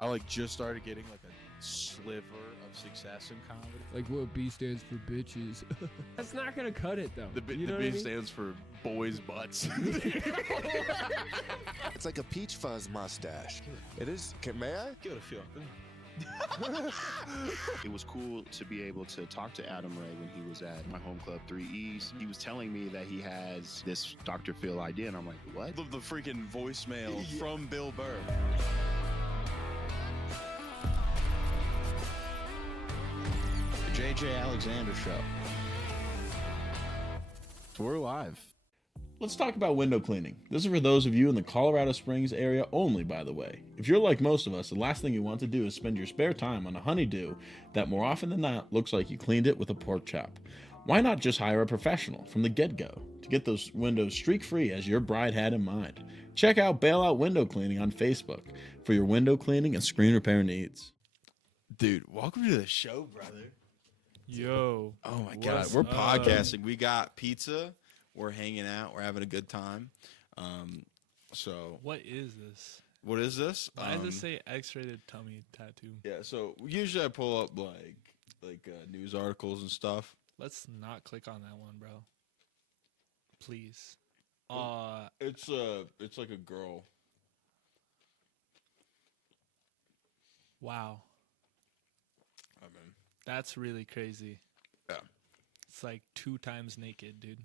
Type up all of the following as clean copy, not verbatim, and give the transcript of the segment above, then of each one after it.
I like just started getting like a sliver of success in comedy. Like what B stands for bitches. That's not gonna cut it though. The You know B what I mean? stands for boys' butts. It's like a peach fuzz mustache. It is. May I? Give it a feel. It was cool to be able to talk to Adam Ray when he was at my home club 3E's. He was telling me that he has this Dr. Phil idea, and I'm like, what? The freaking voicemail from Bill Burr. The JJ Alexander Show. So we're live. Let's talk about window cleaning. This is for those of you in the Colorado Springs area only, by the way. If you're like most of us, the last thing you want to do is spend your spare time on a honeydew that more often than not looks like you cleaned it with a pork chop. Why not just hire a professional from the get-go to get those windows streak-free as your bride had in mind? Check out Bailout Window Cleaning on Facebook for your window cleaning and screen repair needs. Dude, welcome to the show, brother. Yo. Oh my God, we're podcasting. We got pizza. We're hanging out. We're having a good time. So what is this? What is this? Why does it say X-rated tummy tattoo? Yeah. So usually I pull up like news articles and stuff. Let's not click on that one, bro. Please. It's like a girl. Wow. I mean, that's really crazy. yeah. It's like 2 times naked, dude.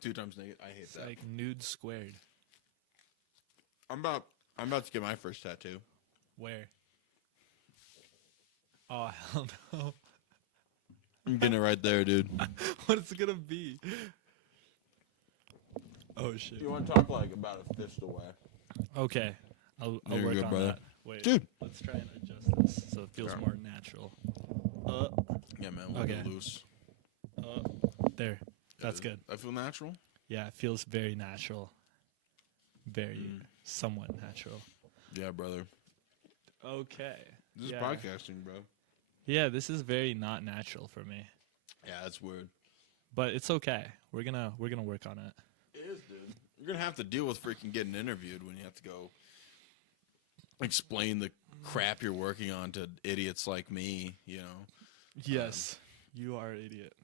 2 times naked. I hate It's that. like nude squared. I'm about to get my first tattoo. Where? Oh, hell no. I'm getting it right there, dude. What's it gonna be? Oh, shit. You want to talk like about a fist away? Okay. I'll There you work go, on brother. that. Wait, Dude. let's try and adjust this so it feels more natural. Yeah, man. We'll Okay. get loose. There. That's good. I feel natural. Yeah, it feels very natural. Very somewhat natural. Yeah, brother. Okay. This Yeah. is podcasting, bro. Yeah, this is very not natural for me. Yeah, that's weird. But it's okay. We're gonna work on it. It is, dude. You're gonna have to deal with freaking getting interviewed when you have to go explain the crap you're working on to idiots like me. You know. Yes. You are an idiot.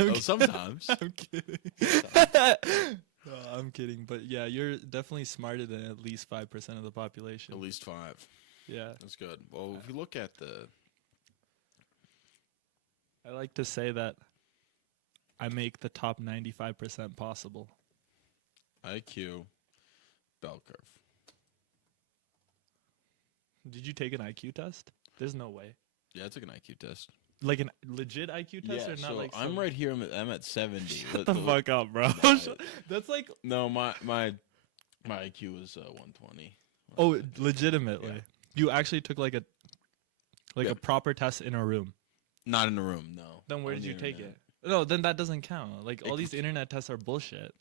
Oh, sometimes. I'm kidding. No, I'm kidding. But yeah, you're definitely smarter than at least 5% of the population. At least 5. Yeah. That's good. Well, if you look at the I like to say that I make the top 95% possible. IQ bell curve. Did you take an IQ test? There's no way. Yeah, I took an IQ test. Like an legit IQ test or not like I'm some- right here. I'm at 70. Shut the fuck up, bro. That's like No, my IQ was 120. oh, legitimately. Yeah. You actually took like a Yeah. a proper test in a room. Not in the room, no. Then where On did the you take internet. it? No, then that doesn't count. Like all these internet tests are bullshit.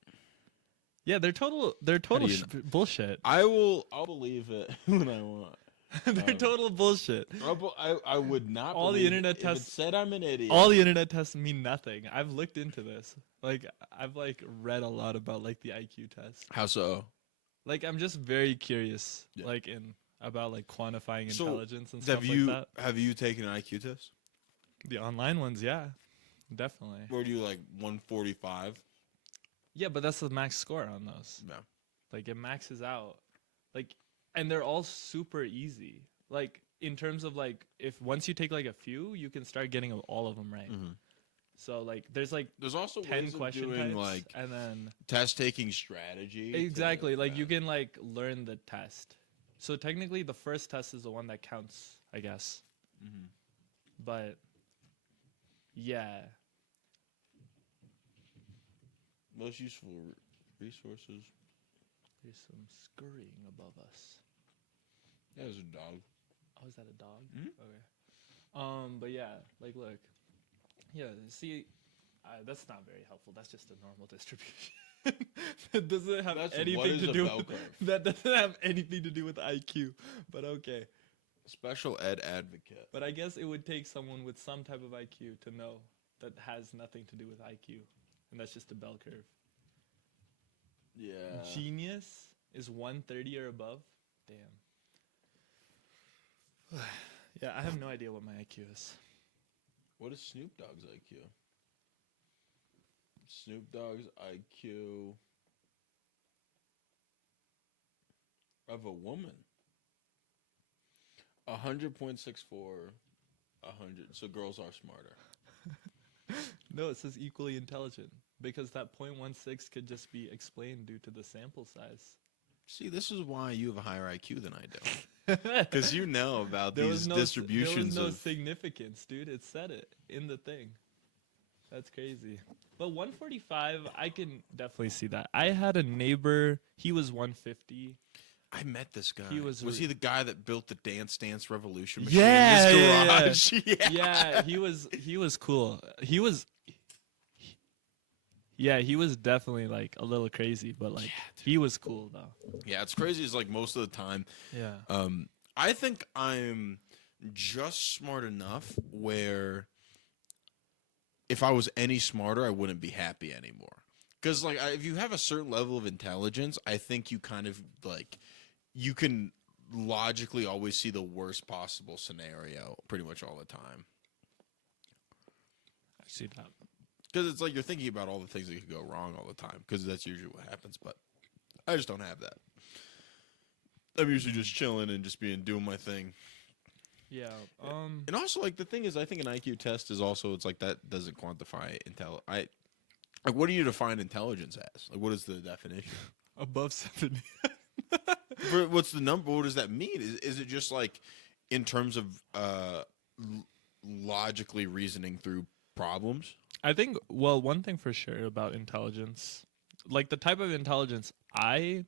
Yeah, they're total you bullshit. I'll believe it when I want. They're total bullshit. I would not. All the believe internet it if it tests- said I'm an idiot. All the internet tests mean nothing. I've looked into this. Like I've like read a lot about like the IQ test. How so? Like I'm just very curious Yeah. like in about like quantifying So, intelligence and stuff Have you like that. have you taken an IQ test? The online ones, yeah. Definitely. Were you like 145? Yeah, but that's the max score on those. No. Like it maxes out. Like and they're all super easy. Like in terms of like if once you take like a few, you can start getting all of them right. Mm-hmm. So like there's like There's also 10 ways of question doing types like and then test taking strategy. exactly to- like yeah. you can like learn the test. So technically the first test is the one that counts, I guess. Mhm. But yeah. Most useful resources. There's some scurrying above us. Yeah, there's a dog. Oh, is that a dog? Mhm. Okay. But yeah, like look. Yeah, see, that's not very helpful. That's just a normal distribution. That doesn't have What anything is to a do bell with curve? that doesn't have anything to do with IQ. But okay. Special ed advocate. But I guess it would take someone with some type of IQ to know that has nothing to do with IQ. And that's just a bell curve. Yeah. Genius is 130 or above. Damn. Yeah, I have no idea what my IQ is. What is Snoop Dogg's IQ? Snoop Dogg's IQ of a woman. 100.64. 100. So girls are smarter. No, it says equally intelligent because that 0.16 could just be explained due to the sample size. See, this is why you have a higher IQ than I do. Because you know about these distributions There was no of... significance, dude. It said it in the thing. That's crazy. But 145, I can definitely see that. I had a neighbor. He was 150. I met this guy. He was he the guy that built the Dance Dance Revolution machine Yeah, in his yeah, garage? Yeah. Yeah, he was cool. He was definitely like a little crazy, but like he was cool though. Yeah, it's crazy. It's like most of the time. Yeah. I think I'm just smart enough where if I was any smarter, I wouldn't be happy anymore. Because like if you have a certain level of intelligence, I think you kind of like you can logically always see the worst possible scenario pretty much all the time. I see that. Because it's like you're thinking about all the things that could go wrong all the time. Because that's usually what happens. But I just don't have that. I'm usually just chilling and just doing my thing. Yeah. And also, like the thing is, I think an IQ test is also it's like that doesn't quantify like what do you define intelligence as? Like what is the definition? Above 70. What's the number? What does that mean? Is it just like in terms of logically reasoning through problems? I think, well, one thing for sure about intelligence, like the type of intelligence I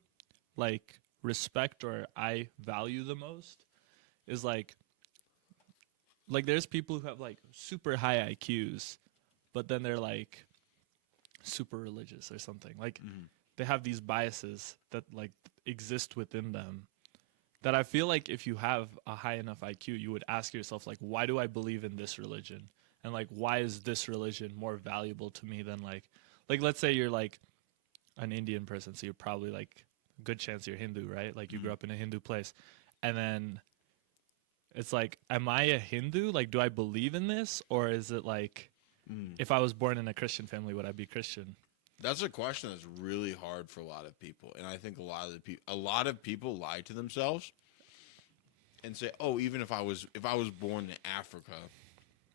like respect or I value the most is like there's people who have like super high IQs, but then they're like super religious or something. Like they have these biases that like exist within them that I feel like if you have a high enough IQ, you would ask yourself like, why do I believe in this religion? And like, why is this religion more valuable to me than like let's say you're like an Indian person, so you're probably like good chance you're Hindu, right? Like you grew up in a Hindu place, and then it's like, am I a Hindu? Like, do I believe in this, or is it like, if I was born in a Christian family, would I be Christian? That's a question that's really hard for a lot of people, and I think a lot of people lie to themselves and say, "Oh, even if I was born in Africa."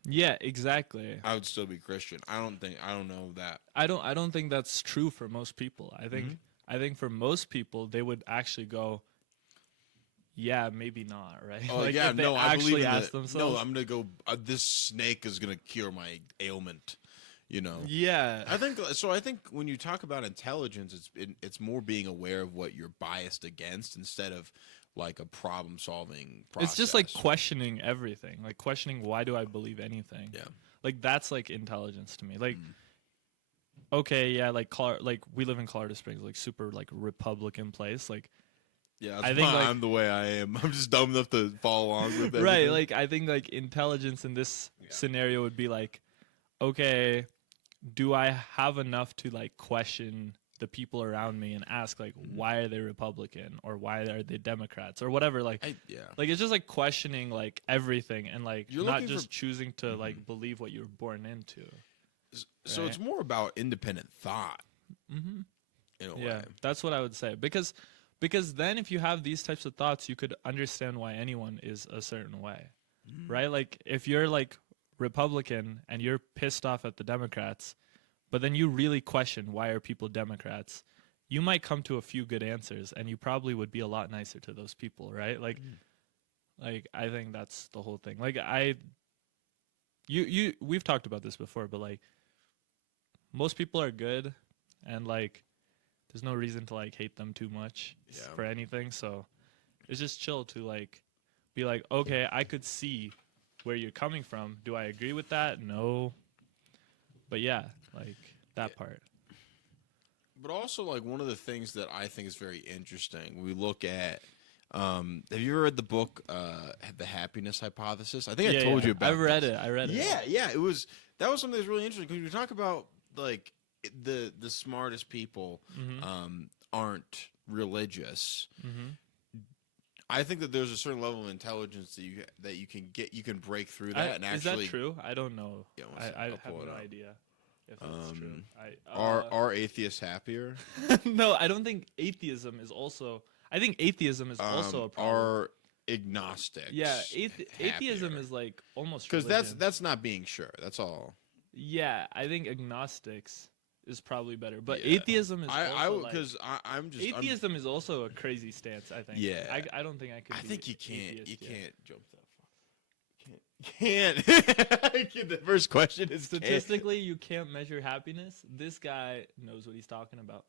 Yeah, exactly. I would still be Christian. I don't know that. I don't think that's true for most people. I think for most people they would actually go, yeah, maybe not, right? Oh like yeah, if they no, I actually believe in ask that. themselves. No, I'm gonna go. This snake is gonna cure my ailment. You know. Yeah. I think so. I think when you talk about intelligence, it's more being aware of what you're biased against instead of like a problem solving process. It's just like questioning everything, like questioning why do I believe anything. Yeah. Like that's like intelligence to me. Like, okay, yeah, like we live in Colorado Springs, like super like Republican place. Like, yeah, I think like, I'm the way I am. I'm just dumb enough to follow along with everything. Right. Like I think like intelligence in this scenario would be like, okay, do I have enough to like question the people around me and ask like why are they Republican or why are they Democrats or whatever, like like it's just like questioning like everything and like you're not just choosing to like believe what you're born into. So right? It's more about independent thought in a way. That's what I would say, because then if you have these types of thoughts you could understand why anyone is a certain way, right? Like if you're like Republican and you're pissed off at the Democrats, but then you really question why are people Democrats, you might come to a few good answers and you probably would be a lot nicer to those people, right? Like like I think that's the whole thing. Like we've talked about this before, but like most people are good and like there's no reason to like hate them too much for anything, so it's just chill to like be like, okay, I could see where you're coming from. Do I agree with that? No. But yeah, like that part. But also, like, one of the things that I think is very interesting, we look at, have you ever read the book, The Happiness Hypothesis? I think I told you about it. I read it. Yeah, that was something that's really interesting, because we talk about, like, the smartest people aren't religious. I think that there's a certain level of intelligence that you can get. You can break through that and is actually. that true? I don't know. Yeah, I I'll have pull it no up. idea if it's true. Are atheists happier? No, I don't think atheism is also. I think atheism is also a problem. Are agnostics? Yeah, atheism happier? is like almost Because religion. that's not being sure. That's all. Yeah, I think agnostics is probably better, but Yeah. atheism is also like, because I'm just atheism is also a crazy stance. I think. Yeah. I don't think I could. I be think you can't. atheist You yet. can't jump that far. Can't. The first question is Statistically, you can't measure happiness. This guy knows what he's talking about,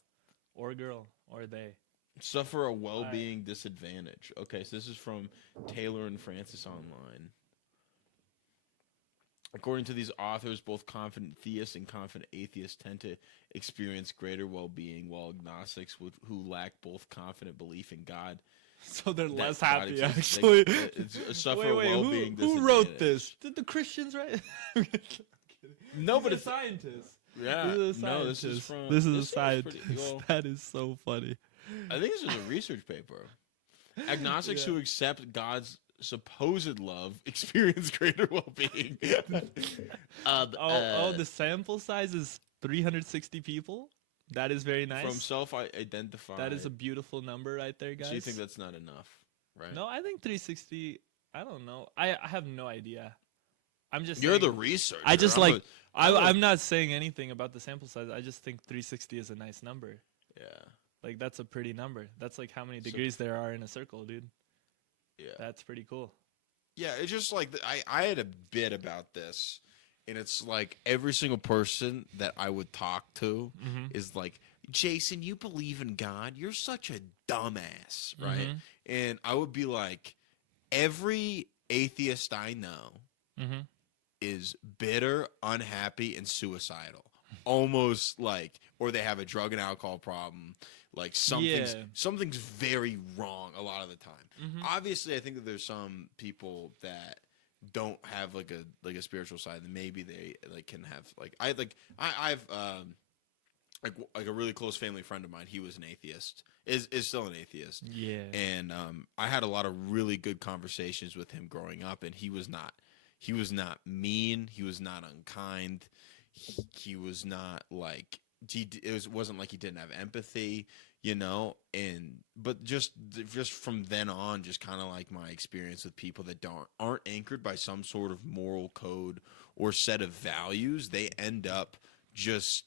or girl, or they. Suffer a well-being disadvantage. Okay, so this is from Taylor and Francis Online. According to these authors, both confident theists and confident atheists tend to experience greater well-being, while agnostics who lack both confident belief in God. So they're that less God happy, exists, actually. suffer a wait, well-being who wrote disadvantage. this? Did the Christians write? No, but He's a it's scientist. yeah. This is a No, this is scientist. from. This is a seems scientist. pretty- well, That is so funny. I think this is a research paper. Agnostics who accept God's supposed love experience greater well-being. The sample size is 360 people. That is very nice. From self-identified. That is a beautiful number right there, guys. So you think that's not enough, right? No, I think 360. I don't know. I have no idea. I'm just. You're saying, the researcher. I just like. I'm I'm not saying anything about the sample size. I just think 360 is a nice number. Yeah. Like that's a pretty number. That's like how many degrees there are in a circle, dude. Yeah. That's pretty cool. Yeah, it's just like I had a bit about this, and it's like every single person that I would talk to is like, Jason, you believe in God? You're such a dumbass, right? And I would be like, every atheist I know is bitter, unhappy, and suicidal. Almost like, or they have a drug and alcohol problem. Like something's very wrong a lot of the time. Obviously, I think that there's some people that don't have like a spiritual side, and maybe they like can have I've like a really close family friend of mine. He was an atheist, is still an atheist. Yeah. And I had a lot of really good conversations with him growing up, and he was not mean. He was not unkind. He was not like wasn't like he didn't have empathy, you know. But just from then on, just kind of like my experience with people that aren't anchored by some sort of moral code or set of values, they end up just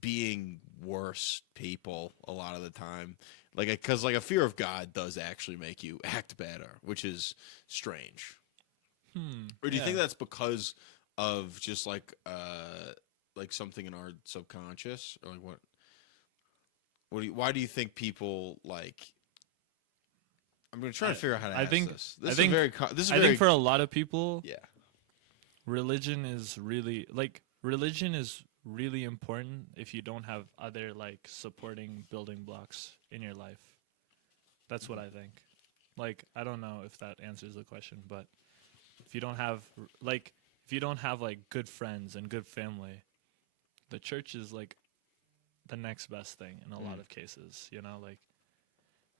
being worse people a lot of the time. Because a fear of God does actually make you act better, which is strange. Or do you think that's because of just like something in our subconscious, or like why do you think people like? I'm gonna try to figure out how to ask this. I think for a lot of people, yeah, religion is really important if you don't have other like supporting building blocks in your life. That's what I think. Like, I don't know if that answers the question, but if you don't have good friends and good family, the church is like the next best thing in a lot of cases, you know,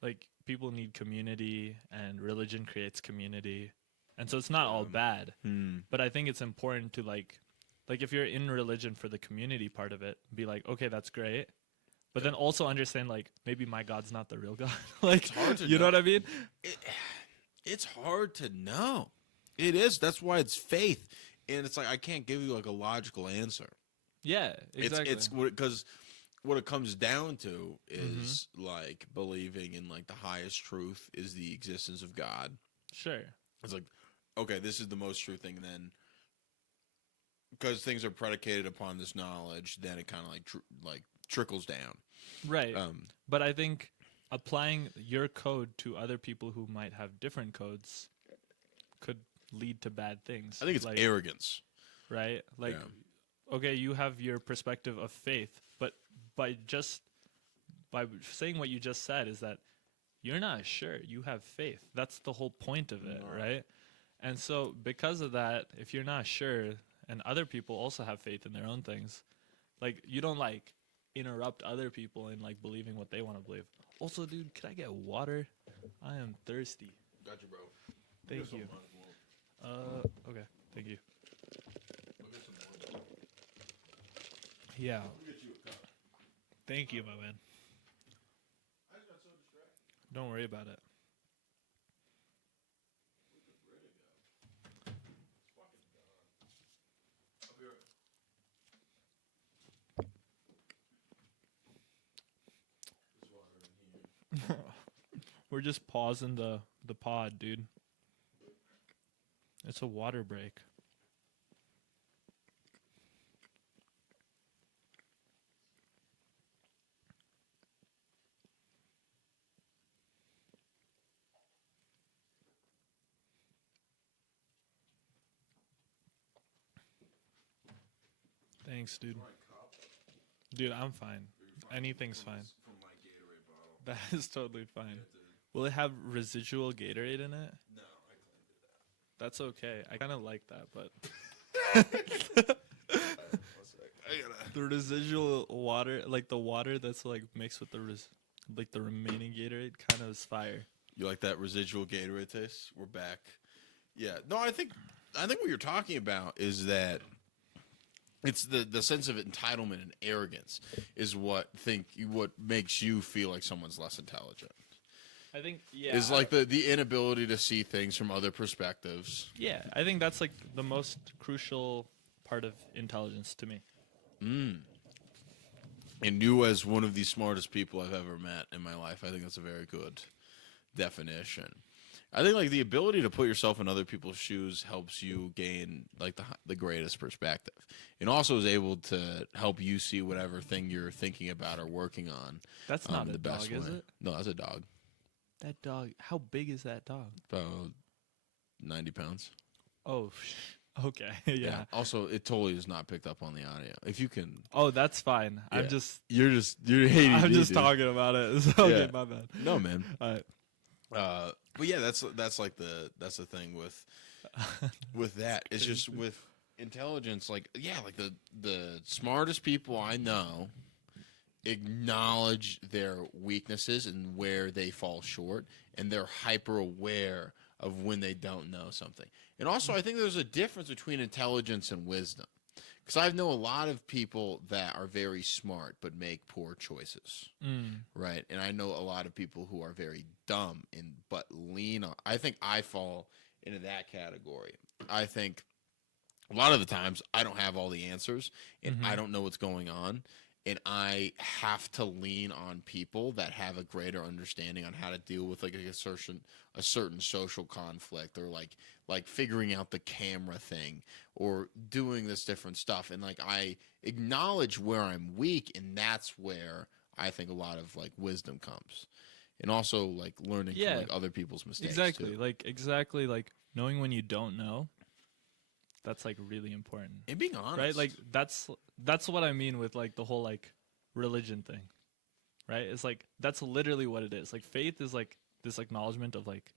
like people need community, and religion creates community. And so it's not all bad, but I think it's important to like if you're in religion for the community part of it, be like, okay, that's great. But then also understand, like, maybe my God's not the real God. Like, it's hard to you know what I mean? It's hard to know. It is. That's why it's faith. And it's like, I can't give you like a logical answer. Yeah, exactly. It's because what it comes down to is like believing in like the highest truth is the existence of God. Sure. It's like, okay, this is the most true thing. Then, because things are predicated upon this knowledge, then it kind of like trickles down. Right. But I think applying your code to other people who might have different codes could lead to bad things. I think it's like, arrogance. Right? Like, okay, you have your perspective of faith, but by saying what you just said is that you're not sure. You have faith. That's the whole point of it, right? And so because of that, if you're not sure, and other people also have faith in their own things, like, you don't like interrupt other people in like believing what they want to believe. Also, dude, could I get water? I am thirsty. Got you, bro. Thank you. Okay. Thank you. Yeah. Thank you, my man. Don't worry about it. We're just pausing the pod, dude. It's a water break. Thanks, dude. Dude, I'm fine. Anything's fine. That is totally fine. Will it have residual Gatorade in it? No, I can't do that. That's okay. I kind of like that, but the residual water, like the water that's like mixed with the like the remaining Gatorade, kind of is fire. You like that residual Gatorade taste? We're back. Yeah. No, I think what you're talking about is that it's the sense of entitlement and arrogance is what makes you feel like someone's less intelligent. I think Is like the inability to see things from other perspectives. Yeah, I think that's like the most crucial part of intelligence to me. And you, as one of the smartest people I've ever met in my life, I think that's a very good definition. I think like the ability to put yourself in other people's shoes helps you gain like the greatest perspective, and also is able to help you see whatever thing you're thinking about or working on. That's not the a best dog, is way. it? No, that's a dog. That dog. How big is that dog? About 90 pounds. Oh, okay. Yeah. Also, it totally is not picked up on the audio. If you can, Oh, that's fine. Yeah. You're hating. I'm me, just dude. talking about it. So, okay, Yeah. my bad. No, man. All right. But yeah, that's like that's the thing with that. It's just with intelligence, like like the smartest people I know acknowledge their weaknesses and where they fall short, and they're hyper aware of when they don't know something. And also, I think there's a difference between intelligence and wisdom, because I know a lot of people that are very smart but make poor choices. Right, and I know a lot of people who are very dumb but lean on. I think I fall into that category. I think a lot of the times I don't have all the answers, and I don't know what's going on, and I have to lean on people that have a greater understanding on how to deal with like a certain social conflict, or like figuring out the camera thing, or doing this different stuff. And like I acknowledge where I'm weak, and that's where I think a lot of like wisdom comes, and also like learning from like other people's mistakes. Exactly. too. Like knowing when you don't know. That's like really important. And being honest, Right? Like that's what I mean with like the whole like religion thing. Right? It's like that's literally what it is. Like faith is like this acknowledgement of like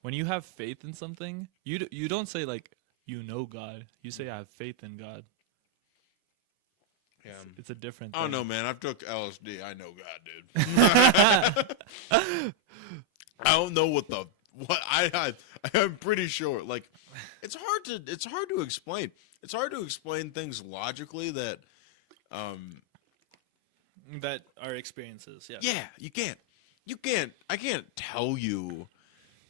when you have faith in something, you don't say like you know God. You say I have faith in God. Yeah. It's a different I don't thing. know, man. I've took LSD. I know God, dude. I don't know what I'm pretty sure. Like, it's hard to explain. It's hard to explain things logically that, That are experiences. Yeah. yeah, you can't. I can't tell you,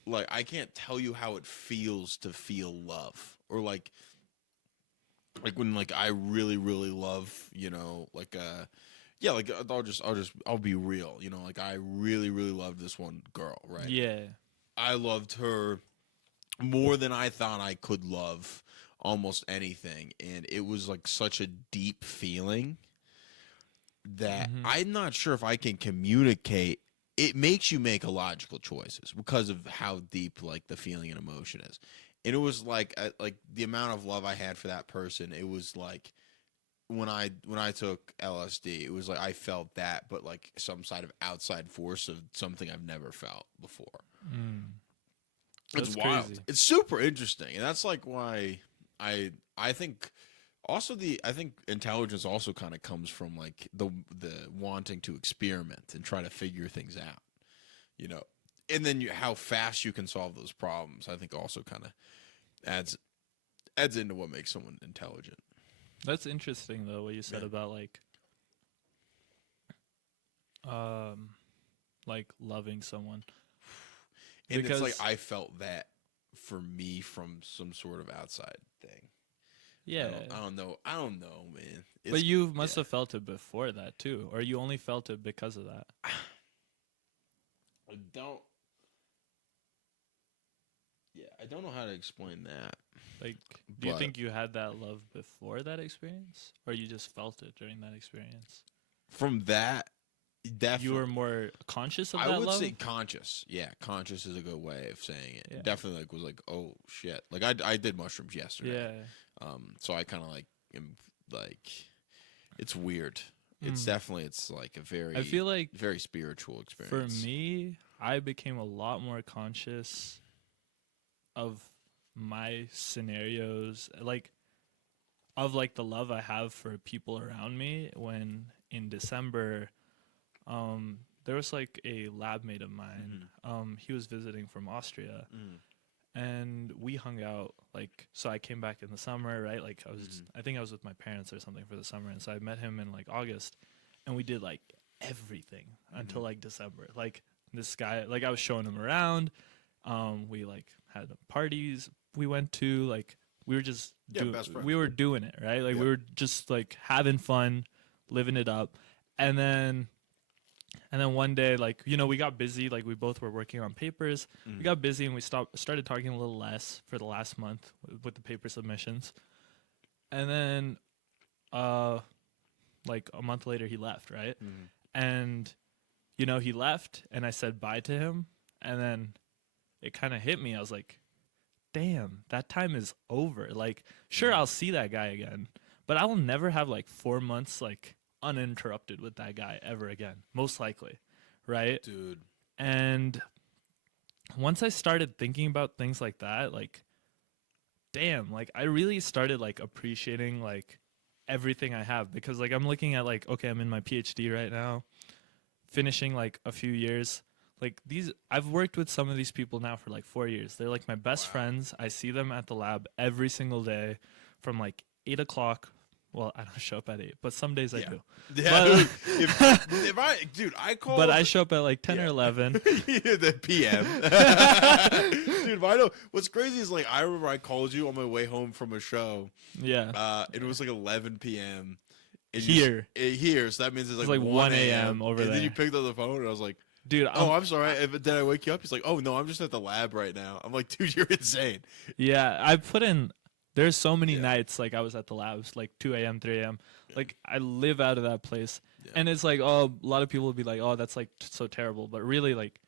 like, I can't tell you how it feels to feel love, or like when like I really really love, like like I'll be real, like I really really loved this one girl, right? Yeah. I loved her more than I thought I could love almost anything, and it was like such a deep feeling that I'm not sure if I can communicate. It makes you make illogical choices because of how deep like the feeling and emotion is. And it was like the amount of love I had for that person. It was like when I took LSD, it was like I felt that, but like some side of outside force of something I've never felt before. It's That's wild. crazy. It's super interesting, and that's like why I think Also, I think intelligence also kind of comes from like the wanting to experiment and try to figure things out, you know, and then how fast you can solve those problems. I think also kind of adds into what makes someone intelligent. That's interesting though, what you said Yeah. about like loving someone. And Because it's like I felt that for me from some sort of outside thing. yeah, I don't know. I don't know, man. but you must yeah. have felt it before that too, or you only felt it because of that. I don't. Yeah, I don't know how to explain that. Like, do you But- think you had that love before that experience, or you just felt it during that experience? From that, definitely. You were more conscious of I that would love. say conscious. Yeah, conscious is a good way of saying it. Yeah. Definitely, like was like, oh shit. Like I did mushrooms yesterday. Yeah, So I kind of like am like, it's weird. It's Mm. definitely it's like a very I feel like very spiritual for experience. me, I became a lot more conscious of my scenarios, like of like the love I have for people around me when in December there was like a lab mate of mine. He was visiting from Austria and we hung out like, so I came back in the summer, right? Like I think I was with my parents or something for the summer, and so I met him in like August and we did like everything until like December. Like this guy, like I was showing him around. We like had parties we went to, like we were just best friends. we were doing it, right? Like Yeah. we were just like having fun, living it up. And then one day, like, you know, we got busy, like we both were working on papers. We got busy and we started talking a little less for the last month with the paper submissions. And then like a month later he left, right? And you know, he left and I said bye to him, and then it kind of hit me. I was like, damn, that time is over. Like, sure, I'll see that guy again, but I will never have like 4 months like uninterrupted with that guy ever again, most likely, right? Dude. And once I started thinking about things like that, like, damn, like I really started like appreciating like everything I have, because like I'm looking at like, okay, I'm in my PhD right now, finishing like a few years. Like I've worked with some of these people now for like 4 years. They're like my best friends. I see them at the lab every single day from like 8 o'clock. Well, I don't show up at 8, but some days I do. Yeah, But- dude, if I call, But I show up at like 10 or Yeah. 11. the PM. Dude, if I know what's crazy is like I remember I called you on my way home from a show. Yeah. It was like 11 p.m. and Here. Here, so that means it's like 1 a.m. over and there. then you picked up the phone and I was like, Dude, "Oh, I'm sorry. Did I wake you up?" He's like, "Oh no, I'm just at the lab right now." I'm like, "Dude, you're insane." yeah, I put in. There's so many Yeah. nights like I was at the labs, like 2 a.m., 3 a.m. Like I live out of that place, Yeah. and it's like, oh, a lot of people would be like, oh, that's like so terrible, but really, like,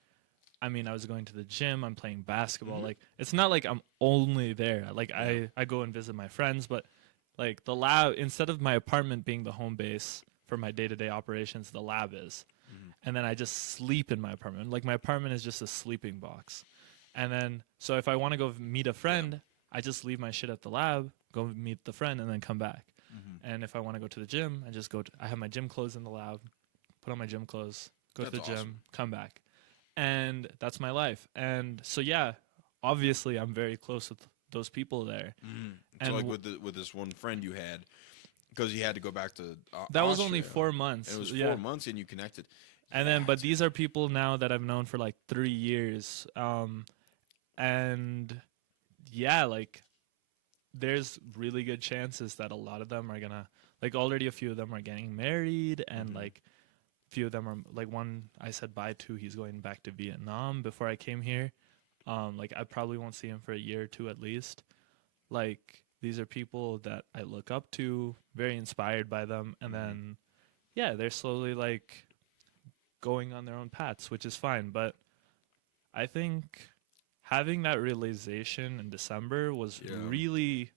I mean, I was going to the gym, I'm playing basketball. Like, it's not like I'm only there. Like I go and visit my friends, but like the lab, instead of my apartment being the home base for my day-to-day operations, the lab is. And then I just sleep in my apartment. Like my apartment is just a sleeping box. And then, so if I want to go meet a friend, I just leave my shit at the lab, go meet the friend, and then come back. And if I want to go to the gym, I just I have my gym clothes in the lab, put on my gym clothes, go to the That's gym, awesome. come back. And that's my life. And so, yeah, obviously I'm very close with those people there. So And like with this one friend you had, because he had to go back to that was only Austria, 4 months. and it was yeah. 4 months, and you connected. And Yeah, then, but dude. these are people now that I've known for like 3 years. And yeah, like there's really good chances that a lot of them are gonna, like already a few of them are getting married, and like a few of them are, like one I said bye to, he's going back to Vietnam before I came here. Like I probably won't see him for a year or two at least. Like these are people that I look up to, very inspired by them, and then yeah, they're slowly like going on their own paths, which is fine. But I think having that realization in December was Yeah. really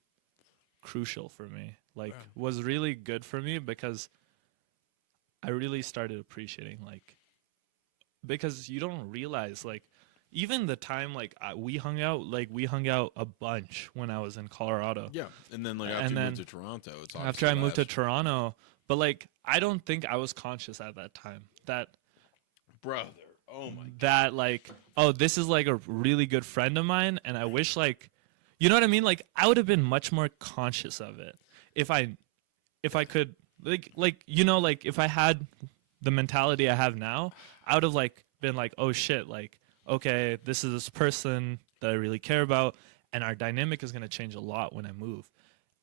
crucial for me. Like was really good for me, because I really started appreciating, like, because you don't realize, like, even the time like we hung out a bunch when I was in Colorado. Yeah, and then like after And you then moved to Toronto, it's After I moved to obviously Toronto, but like I don't think I was conscious at that time brother. Oh my. that like, oh, this is like a really good friend of mine, and I wish like, you know what I mean? Like I would have been much more conscious of it if I could like you know, like if I had the mentality I have now, I would have like been like, oh shit, like okay, this is this person that I really care about, and our dynamic is gonna change a lot when I move,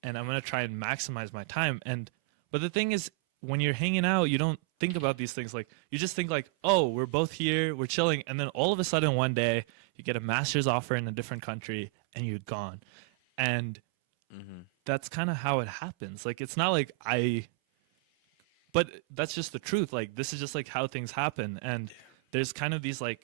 and I'm gonna try and maximize my time. And but the thing is, when you're hanging out, you don't think about these things. Like you just think like, oh, we're both here, we're chilling, and then all of a sudden one day you get a master's offer in a different country and you're gone, and that's kind of how it happens. Like it's not like but that's just the truth. Like this is just like how things happen, and there's kind of these like,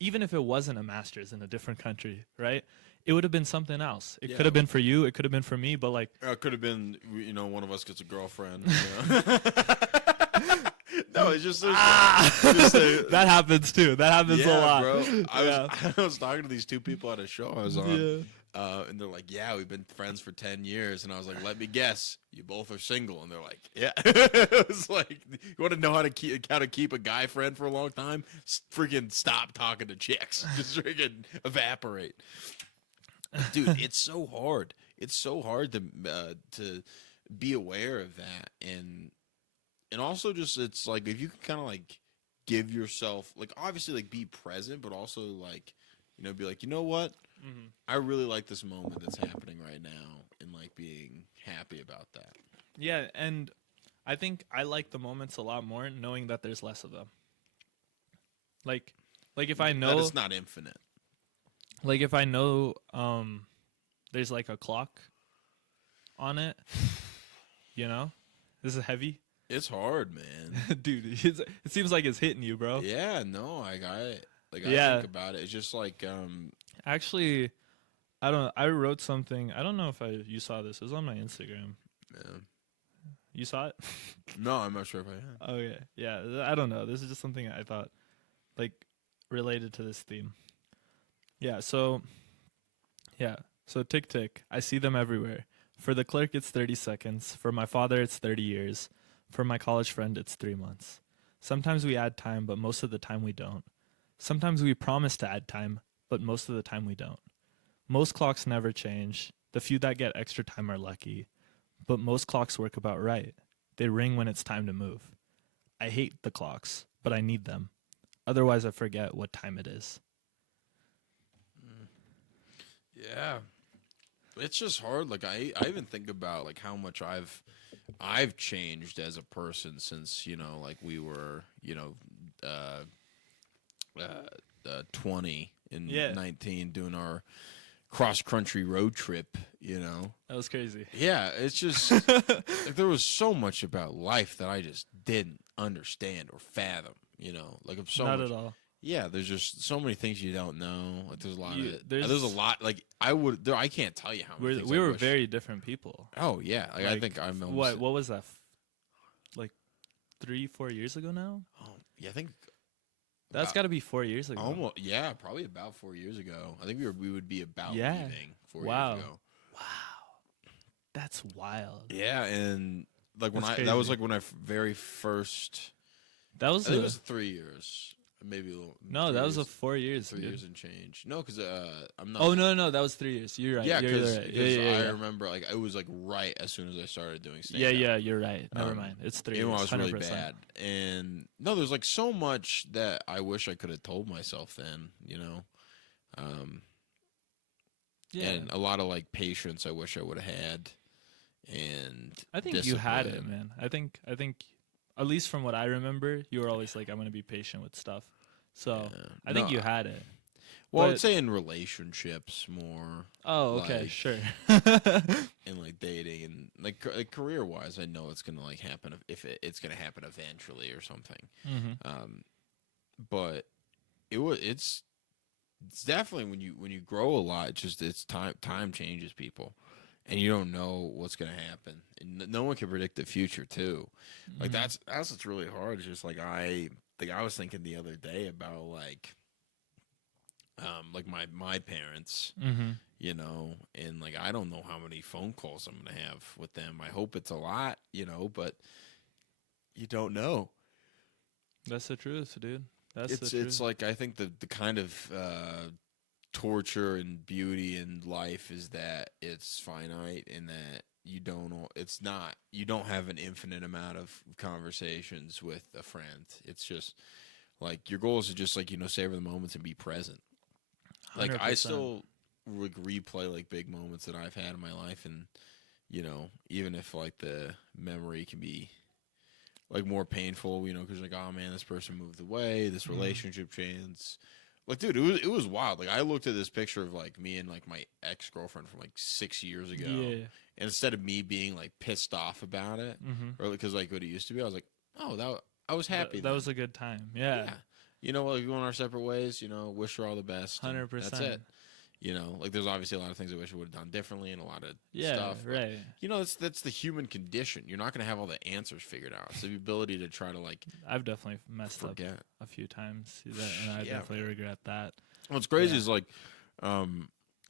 even if it wasn't a master's in a different country, right? It would have been something else. It Yeah. could have been for you. It could have been for me. But like, It could have been, one of us gets a girlfriend. No, it's just, that happens too. That happens a lot. bro. Yeah. I was talking to these two people at a show I was on, and they're like, "Yeah, we've been friends for 10 years." And I was like, "Let me guess, you both are single?" And they're like, "Yeah." It was like, you want to know how to keep a guy friend for a long time? Freaking stop talking to chicks. Just freaking evaporate. Dude, it's so hard. It's so hard to be aware of that, and also just it's like if you can kind of like give yourself like obviously like be present, but also like be like, you know what, I really like this moment that's happening right now, and like being happy about that. Yeah, and I think I like the moments a lot more knowing that there's less of them. Like if I know that it's not infinite. like if I know there's like a clock on it, this is heavy. It's hard, man. Dude, it seems like it's hitting you, bro. Yeah, no, I think about it. It's just like Actually, I wrote something. I don't know if you saw this. It was on my Instagram. man. You saw it? No, I'm not sure if I have. Okay. Yeah, I don't know. This is just something I thought like related to this theme. So tick tick. I see them everywhere. For the clerk it's 30 seconds. For my father it's 30 years. For my college friend it's 3 months. Sometimes we add time, but most of the time we don't. Sometimes we promise to add time, but most of the time we don't. Most clocks never change. The few that get extra time are lucky. But most clocks work about right. They ring when it's time to move. I hate the clocks, but I need them. Otherwise I forget what time it is. Yeah, it's just hard. Like I even think about like how much I've changed as a person since like we were 20 and 19 doing our cross country road trip. That was crazy. Yeah, it's just like there was so much about life that I just didn't understand or fathom. Like of so Not much. at all. Yeah, there's just so many things you don't know. Like there's a lot there's there's a lot. Like I can't tell you how many things We I were wish- very different people. Oh yeah, like, I think I'm almost, What was that? Like 3-4 years ago now? Oh yeah, I think That's got to be 4 years ago. almost probably about 4 years ago. I think we would be about Yeah. leaving 4 Wow. years ago. That's wild. Yeah, and like when That's that was crazy. like when I very first. That was I think it was 3 years, maybe a little. no, 3 that was years, 4 years. 3 dude. years and change. No, because I'm not. Oh no, that was 3 years. You're right. Yeah, you're because right. Yeah. I remember like it was like right as soon as I started doing stand. Yeah, you're right. Never mind. It's 3 years. Even when I was 100%. really bad, and no, there's like so much that I wish I could have told myself then. Yeah. And a lot of like patience I wish I would have had, and I think you had it, discipline. man. I think at least from what I remember, you were always like, I'm gonna be patient with stuff. So Yeah. I think No, you had it. Well, I but- would say in relationships more, Oh, okay, like- sure. in like dating and like career wise. I know it's gonna like happen if it's gonna happen eventually or something. But it's definitely when you grow a lot, it's time changes people, and you don't know what's gonna happen, and no one can predict the future too. Like that's what's really hard. It's just like I was thinking the other day about like like my parents, Mm-hmm. you know, and like I don't know how many phone calls I'm gonna have with them. I hope it's a lot, you know, but you don't know. That's the truth, dude. That's the It's truth. like I think the kind of torture and beauty in life is that it's finite and that you don't have an infinite amount of conversations with a friend. It's just like your goal is to just like, you know, savor the moments and be present. Like I 100%. still like replay like big moments that I've had in my life, and you know, even if like the memory can be like more painful, you know, because like, oh man, this person moved away, this relationship changed. Like, dude, it was wild. Like, I looked at this picture of like me and like my ex girlfriend from like 6 years ago, Yeah. and instead of me being like pissed off about it, Mm-hmm. or because like what it used to be, I was like, oh, I was happy. That then. was a good time. Yeah. You know, like going our separate ways. You know, wish her all the best. and 100%. That's it. You know, like there's obviously a lot of things I wish I would have done differently and a lot of Yeah. stuff. but, Right. You know, that's the human condition. You're not going to have all the answers figured out. It's the ability to try to like I've definitely messed up forget. a few times, and I Yeah, definitely regret that. What's crazy Yeah. is like,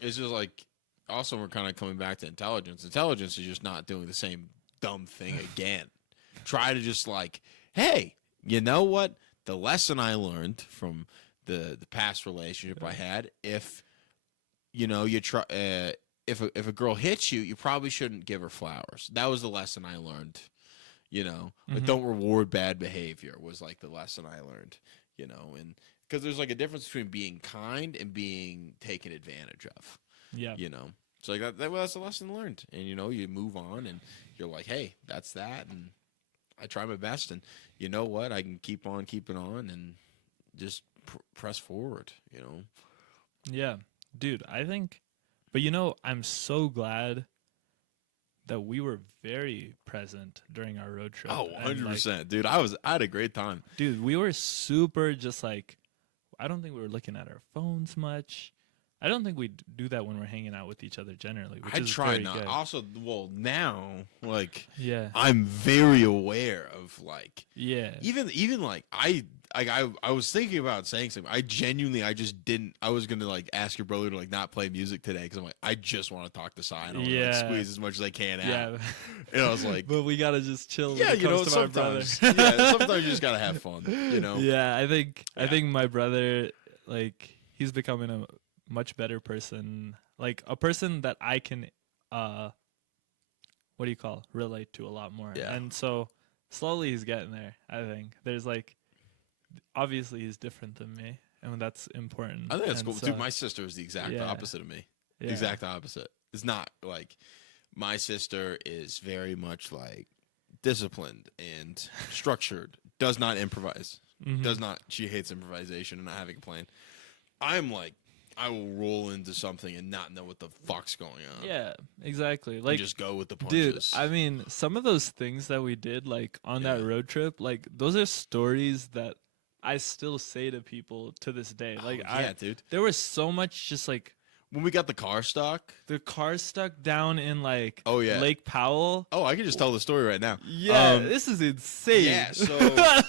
it's just like, also we're kind of coming back to intelligence. Intelligence is just not doing the same dumb thing again. Try to just like, hey, you know what? The lesson I learned from the past relationship I had, if you know you try, if a girl hits you, you probably shouldn't give her flowers. That was the lesson I learned. You know, like Mhm. don't reward bad behavior was like the lesson I learned. You know, and because there's like a difference between being kind and being taken advantage of. Yeah. You know, so like that's a lesson learned, and you know, you move on, and you're like, hey, that's that, and I try my best, and you know what, I can keep on keeping on, and just press forward. You know, Yeah. Dude, I think, but I'm so glad that we were very present during our road trip. oh, and, 100%, dude. I had a great time. Dude, we were super just like, I don't think we were looking at our phones much. I don't think we do that when we're hanging out with each other generally, which I is try very not. good. Also, well, now like Yeah. I'm very aware of like Yeah. even like I was thinking about saying something. I just didn't. I was gonna like ask your brother to like not play music today because I'm like I just want to talk to Sai and I want to like, Yeah. squeeze as much as I can out. Yeah. And I was like, But we gotta just chill yeah, when it you know, comes to my brother. sometimes, yeah, sometimes you just gotta have fun, you know. Yeah, I think Yeah. my brother, like, he's becoming a much better person, like a person that I can what do you call relate to a lot more. Yeah. And so slowly he's getting there. I think there's like, obviously he's different than me, and that's important. I think that's And cool, so, dude. My sister is the exact yeah. opposite of me. The yeah. exact opposite. It's not like my sister is very much like disciplined and structured. Does not improvise. Mhm. Does not. She hates improvisation and not having a plan. I'm like, I will roll into something and not know what the fuck's going on. Yeah, exactly. And Like, just go with the dude, punches. I mean, some of those things that we did, like on that Yeah. road trip, like those are stories that I still say to people to this day. Oh, Like, yeah, dude. there was so much just like When we got the car stuck. the car stuck down in like Oh, yeah. Lake Powell. Oh, I can just tell the story right now. Yeah, this is insane. Yeah, so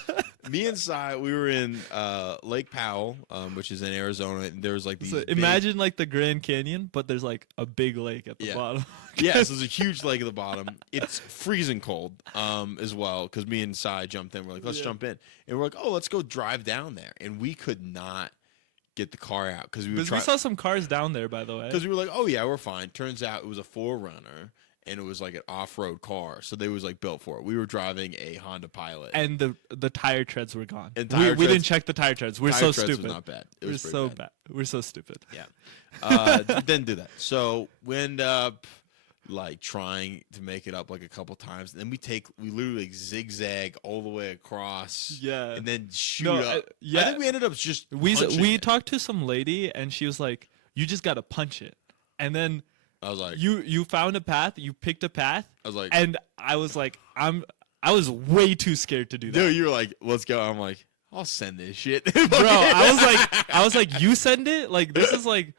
me and Sai, we were in Lake Powell, which is in Arizona, and there was like these. So big- imagine like the Grand Canyon, but there's like a big lake at the Yeah. bottom. Yeah, so there's a huge lake at the bottom. It's freezing cold, as well, because me and Sai jumped in. We're like, let's Yeah. jump in, and we're like, oh, let's go drive down there, and we could not get the car out because we were Because we saw some cars down there, by the way. because we were like, oh yeah, we're fine. Turns out it was a 4Runner. And it was like an off-road car, so they was like built for it. We were driving a Honda Pilot, And the tire treads were gone. And we tire didn't treads- check the tire treads. We're Tire so treads stupid. was not bad. It We're was pretty so bad. bad. We're so stupid. Yeah. Didn't do that. So we end up like trying to make it up like a couple times. And then we literally like, zigzag all the way across. Yeah. And then shoot No, up. yeah. I think we ended up just We punching talked to some lady, and she was like, "You just gotta punch it." And then I was like, you found a path. You picked a path. I was like, And I was like, I was way too scared to do that. dude, you were like, let's go. I'm like, I'll send this shit. Bro, I was like, you send it? Like, this is like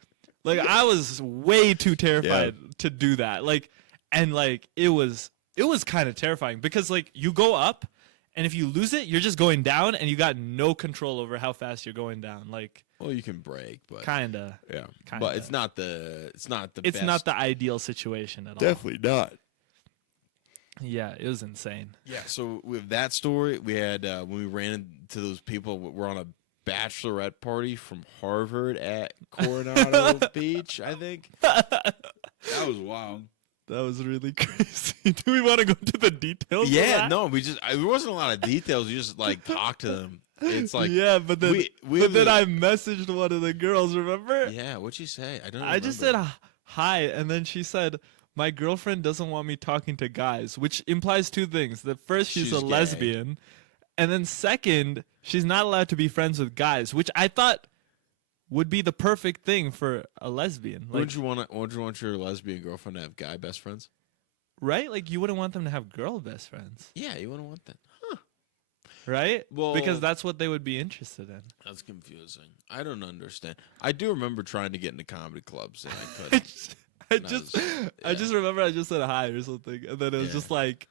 I was way too terrified to do that. Like, and like it was kind of terrifying because like you go up, and if you lose it, you're just going down, and you got no control over how fast you're going down. Like, Well, you can break, but Kinda. yeah, Kinda. but it's not the It's best. not the ideal situation at all. Definitely not. Yeah, it was insane. Yeah. So with that story, we had when we ran into those people. We're on a bachelorette party from Harvard at Coronado Beach. I think that was wild. That was really crazy. Do we want to go into the details? of Yeah, that? no, there wasn't a lot of details. We just like talked to them. It's like yeah, but then we I messaged one of the girls. Remember? yeah. What'd you say? I don't. I just said remember. hi, and then she said, "My girlfriend doesn't want me talking to guys," which implies two things. The first, she's She's a gay. lesbian, and then second, she's not allowed to be friends with guys, which I thought would be the perfect thing for a lesbian. Like, Would you want your lesbian girlfriend to have guy best friends? right? Like, you wouldn't want them to have girl best friends, Yeah, you wouldn't want that. right? Well, Because that's what they would be interested in. That's confusing. I don't understand. I do remember trying to get into comedy clubs and I couldn't. I And I just remember I just said hi or something, and then it was Yeah. just like,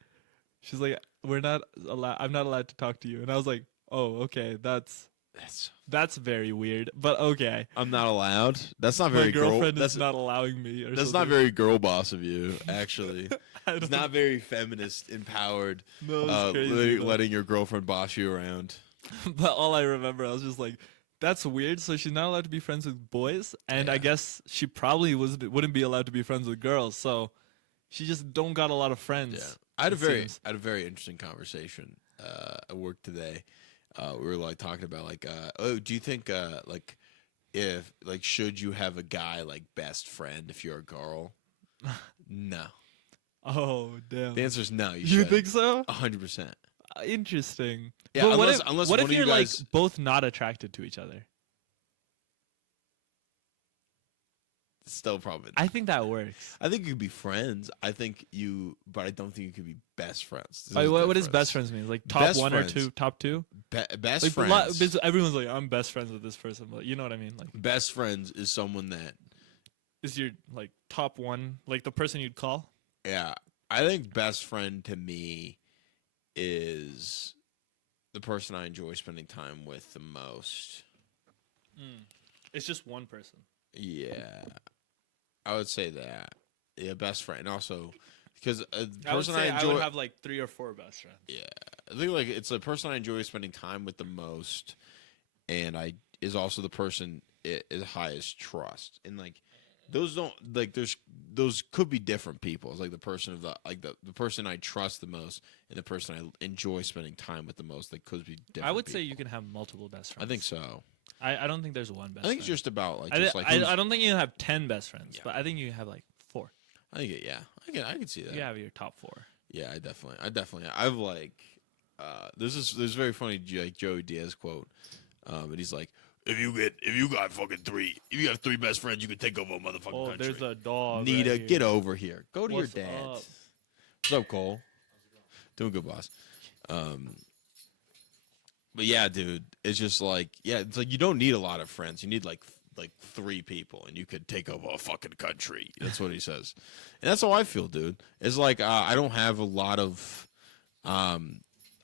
she's like, "We're not allowed. I'm not allowed to talk to you," and I was like, "Oh, okay, that's very weird, but okay." I'm not allowed. That's not My very girlfriend girl. is not allowing me. Or That's something. not very girl boss of you, actually. I It's don't- not very feminist, empowered. No, it's crazy. though. Letting your girlfriend boss you around. But all I remember, I was just like, "That's weird." So she's not allowed to be friends with boys, and I Yeah. guess she probably wouldn't be allowed to be friends with girls. So she just don't got a lot of friends. Yeah, I had it seems. a very interesting conversation at work today. We were like talking about like, oh, do you think like if like should you have a guy like best friend if you're a girl? No. Oh damn. The answer is no. You You should. think so? 100%. Interesting. Yeah, But unless what one if of you you're guys- like both not attracted to each other? Still probably. I think that works. I think you could be friends. But I don't think you could be best friends. There's Like, a what does best difference. friends mean? Like top Best one friends. or two, top two? Best Like friends. because everyone's like, I'm best friends with this person, but you know what I mean? Like, Best friends is someone that, is your like top one, like the person you'd call? yeah, I think best friend to me is the person I enjoy spending time with the most. It's just one person. Yeah, I would say that. Yeah, best friend. And also, because the I would person say I enjoy. I would have like 3 or 4 best friends. Yeah, I think like it's the person I enjoy spending time with the most, and I is also the person it is highest trust. And like those don't like those could be different people. It's like the person of the person I trust the most and the person I enjoy spending time with the most. They could be different. I would say you people. can have multiple best friends. I think so. I don't think there's one best I think it's friend. just about like I, just like I, who's- I don't think you have 10 best friends, Yeah. but I think you have like 4. I think it, yeah. I can see that. You have your top 4. Yeah, I definitely. I've like, there's very funny like Joey Diaz quote, and he's like, if you got if you have 3 best friends, you can take over a motherfucking Oh, country. there's a dog. Nita, right here. get over here. Go to What's your dad. up? What's up, Cole? Doing good, boss. But yeah, dude, it's just like it's like you don't need a lot of friends. You need like 3 people, and you could take over a fucking country. That's what he says, and that's how I feel, dude. It's like I don't have a lot of, I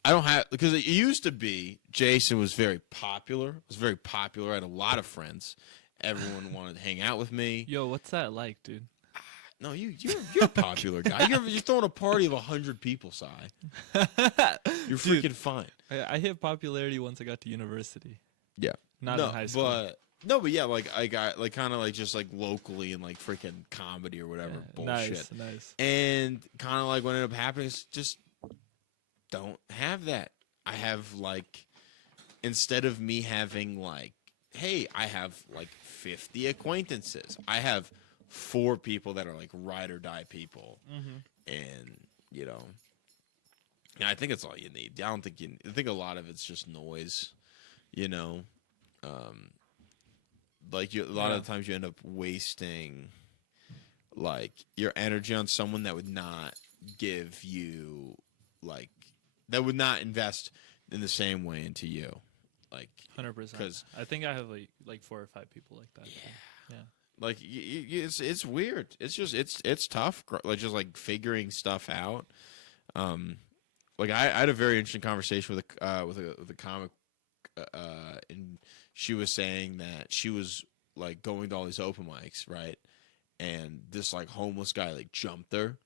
don't have because it used to be Jason was very popular. Was very popular. I had a lot of friends. Everyone wanted to hang out with me. Yo, what's that like, dude? No, you're a popular guy. You're throwing a party of 100 people, Sai. You're Dude, freaking fine. I hit popularity once I got to university. Yeah. Not in high school. But yeah, like I got like kind of like just like locally and like freaking comedy or whatever bullshit. Nice. And kind of like what ended up happening is just don't have that. I have like instead of me having like, hey, I have like 50 acquaintances. I have 4 people that are like ride or die people, and I think it's all you need. I don't think I think a lot of it's just noise, like a lot of the times you end up wasting like your energy on someone that would not give you like that would not invest in the same way into you, like 100%. because I think I have like 4 or 5 people like that. Yeah. like it's weird. It's just it's tough. Like just like figuring stuff out. Like I had a very interesting conversation with a comic, and she was saying that she was like going to all these open mics, right? And this like homeless guy like jumped her,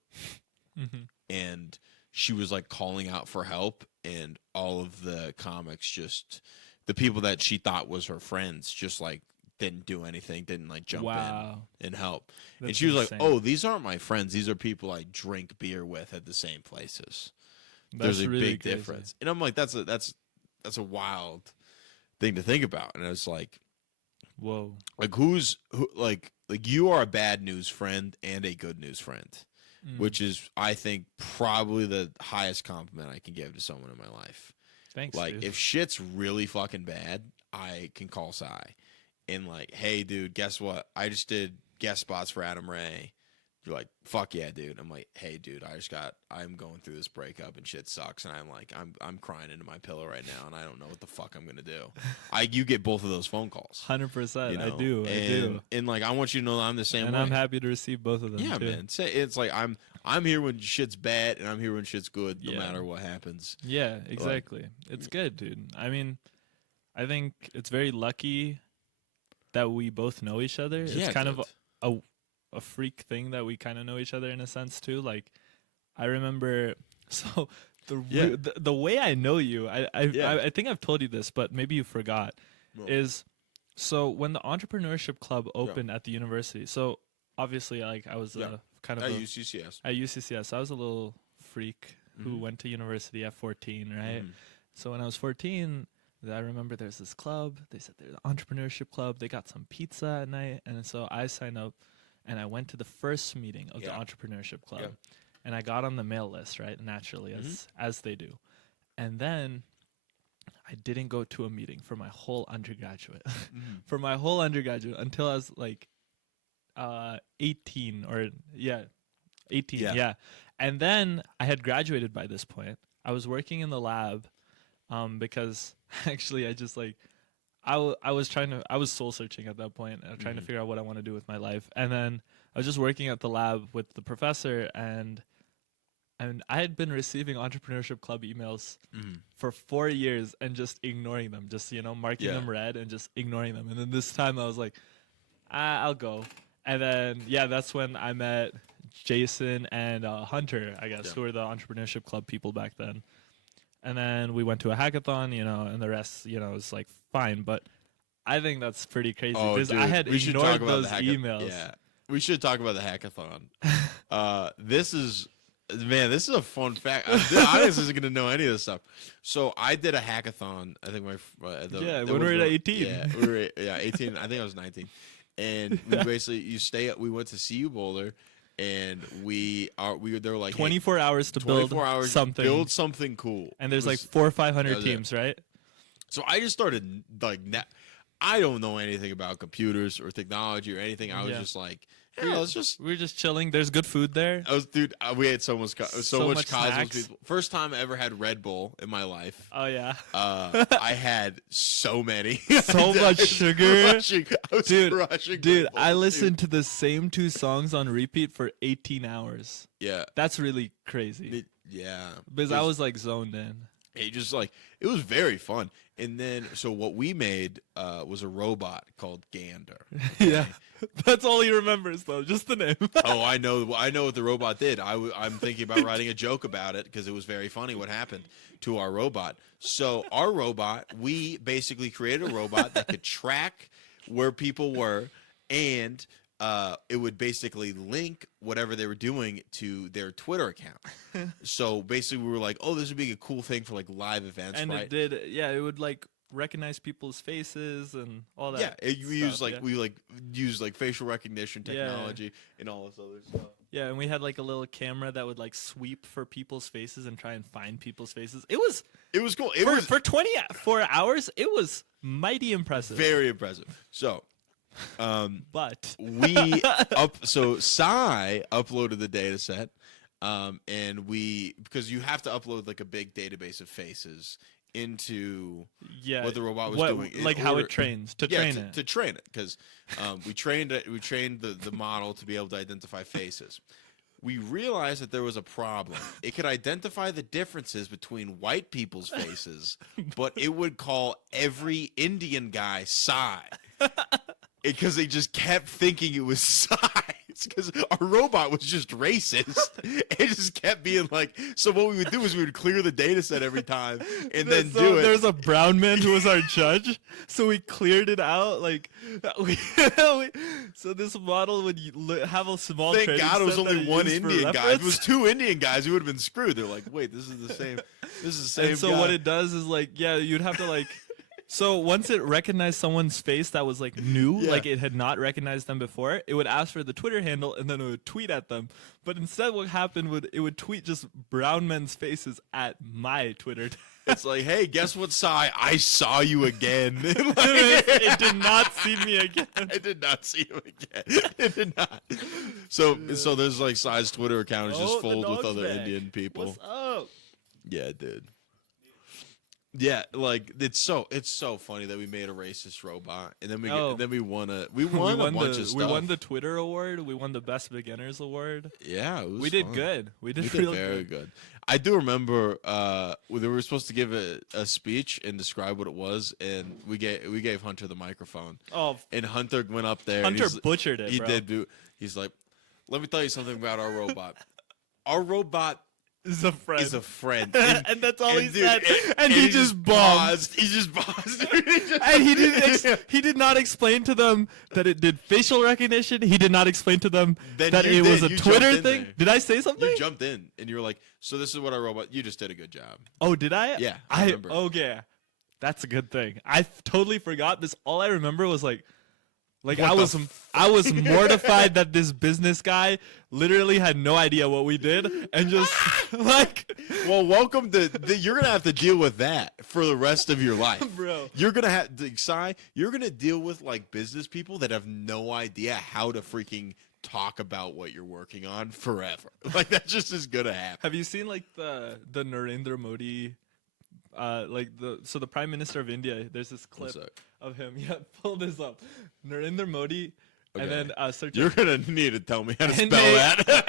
and she was like calling out for help, and all of the comics just the people that she thought was her friends just like didn't do anything, didn't like jump in and help. And she was insane. like, "Oh, these aren't my friends. These are people I drink beer with at the same places." There's a really big crazy. difference. And I'm like, that's a wild thing to think about. And it's like, Whoa. like who like you are a bad news friend and a good news friend, which is I think probably the highest compliment I can give to someone in my life. Thanks. Like dude. if shit's really fucking bad, I can call Sai and like, hey dude, guess what? I just did guest spots for Adam Ray. You're like, fuck yeah, dude. I'm like, hey dude, I'm going through this breakup and shit sucks, and I'm like, I'm crying into my pillow right now, and I don't know what the fuck I'm gonna do. You get both of those phone calls. 100%. You know? I do. And like I want you to know that I'm the same And way. I'm happy to receive both of them. Yeah, too. man. It's like I'm here when shit's bad, and I'm here when shit's good, no Yeah. matter what happens. Yeah, exactly. It's good, dude. I mean, I think it's very lucky that we both know each other. Yeah, It's kind of dude. a freak thing that we kind of know each other in a sense too. Like, I remember so the way I know you, I think I've told you this, but maybe you forgot. No. Is so when the entrepreneurship club opened at the university. So obviously, like I was kind of At a- UCCS. at UCCS. I was a little freak who went to university at 14, right? So when I was 14, I remember there's this club. They said they're the entrepreneurship club. They got some pizza at night. And so I signed up and I went to the first meeting of the entrepreneurship club. Yeah. And I got on the mail list, right? Naturally, as they do. And then I didn't go to a meeting for my whole undergraduate. For my whole undergraduate until I was like 18 or 18. Yeah. And then I had graduated by this point. I was working in the lab because actually I just like I was soul searching at that point. I was trying to figure out what I want to do with my life. And then I was just working at the lab with the professor, and I had been receiving entrepreneurship club emails for 4 years and just ignoring them, just marking them red and just ignoring them. And then this time I was like, I'll go. And then that's when I met Jason and Hunter, I guess, who were the entrepreneurship club people back then. And then we went to a hackathon, and the rest, was like fine. But I think that's pretty crazy because I had ignored those emails. Yeah, we should talk about the hackathon. This is a fun fact. The audience isn't going to know any of this stuff. So I did a hackathon. I think when we were at 18. Yeah, we were 18. I think I was 19. And we basically we went to CU Boulder. And they were like 24 hours to build 24 hours something. Build something cool. And there's like 400 or 500 teams, right? So I just started like I don't know anything about computers or technology or anything. I was just like, we're just chilling. There's good food there. We had so much Cosmos snacks. people. First time I ever had Red Bull in my life. Oh yeah. I had so many. So much sugar. I was crushing Dude, Red Bulls, I listened to the same 2 songs on repeat for 18 hours. Yeah. That's really crazy. Yeah. Because I was like zoned in. It was very fun. And then, so what we made was a robot called Gander. Okay? Yeah. That's all he remembers, though. Just the name. Oh, I know what the robot did. I'm thinking about writing a joke about it because it was very funny what happened to our robot. So our robot, we basically created a robot that could track where people were, and it would basically link whatever they were doing to their Twitter account. So basically, we were like, "Oh, this would be a cool thing for like live events." And right? it did. Yeah, it would like recognize people's faces and all that. Yeah, we use like facial recognition Yeah. technology and all this other stuff. Yeah, and we had like a little camera that would like sweep for people's faces and try and find people's faces. It was cool. for 24 hours. It was mighty impressive. Very impressive. So, But so Sai uploaded the data set, and because you have to upload like a big database of faces into what the robot was doing, like how it trains to train it. to train it, because we trained the model to be able to identify faces. we realized that there was a problem. It could identify the differences between white people's faces, but it would call every Indian guy Sai. Because they just kept thinking it was Sai. Because our robot was just racist. It just kept being like, so what we would do is we would clear the data set every time and then do it. There's a brown man who was our judge, so we cleared it out. Like, so this model would have a small. Thank training God it was set that only one used for Indian guy. If it reference. was two Indian guys, we would have been screwed. They're like, wait, this is the same. This is the same. And so guy. what it does is like, yeah, you'd have to like. So once it recognized someone's face that was like new, Yeah. like it had not recognized them before, it would ask for the Twitter handle and then it would tweet at them. But instead, what happened would it would tweet just brown men's faces at my Twitter. It's like, hey, guess what, Sai? I saw you again. It did not see me again. I did not see him again. It did not. So there's like Sai's Twitter account is just Oh, the full with dog's other back. Indian people. What's up? Yeah, dude. Yeah, like it's so funny that we made a racist robot and then we Oh. won a We bunch won of stuff. We won the Twitter award. We won the Best Beginners award. Yeah, it was We did fun. good. We did We did real very good. good. I do remember they were supposed to give a speech and describe what it was, and we gave Hunter the microphone, Oh, and Hunter went up there. and Hunter he's- butchered it. He bro. did. He's like, let me tell you something about our robot. Our robot Is a friend. is a friend, and that's all he dude, said. And he just bombed. paused. He just paused. And he did not explain to them that it did facial recognition. He did not explain to them Then that you it was did. a You Twitter jumped in thing. there. Did I say something? You jumped in and you were like, so this is what our robot. You just did a good job. Oh, did I? Yeah, I remember. Okay, that's a good thing. I totally forgot this. All I remember was like What I the was I was mortified that this business guy literally had no idea what we did and just like Well, welcome to. You're gonna have to deal with that for the rest of your life, Bro. You're gonna have Sai. You're gonna deal with like business people that have no idea how to freaking talk about what you're working on forever. Like that just is gonna happen. Have you seen like the Narendra Modi the Prime Minister of India? There's this clip One sec. of him. Yeah, pull this up. Narendra Modi, Okay. and then search You're it. gonna need to tell me how to spell that.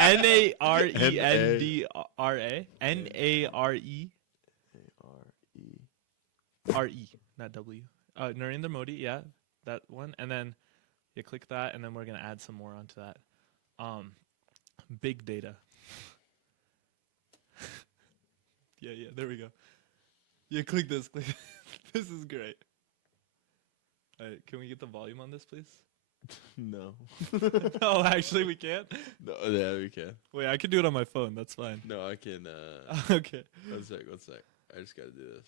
Narendra Re, not W. Narendra Modi, yeah, that one, and then you click that, and then we're gonna add some more onto that. Big data. Yeah, there we go. Yeah, click this. Click. This is great. All right, can we get the volume on this, please? No. No, actually, we can't. No. Yeah, we can. Wait, I can do it on my phone. That's fine. No, I can. Okay. One sec. I just gotta do this.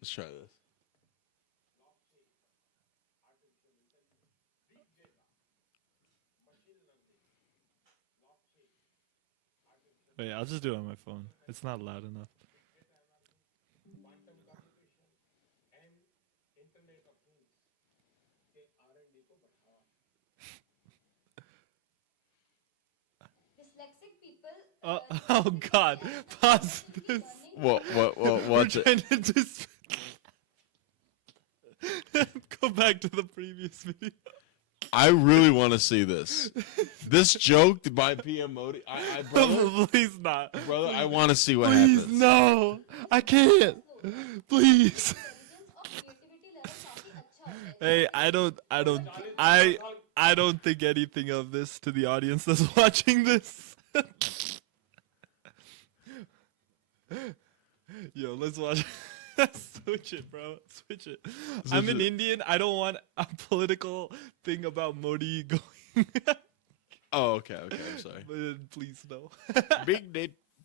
Let's try this. Wait, I'll just do it on my phone. It's not loud enough. Dyslexic people. Oh God! Pause this. What? We're What's it? trying to just go back to the previous video. I really want to see this. This joke by PM Modi. Brother, Please not. brother, I want to see what Please happens. no. I can't. Please. Hey, I don't think anything of this to the audience that's watching this. Yo, let's watch. Switch it, bro. Switch it. I'm an Indian. I don't want a political thing about Modi going. Oh, okay. I'm sorry. But please no. Big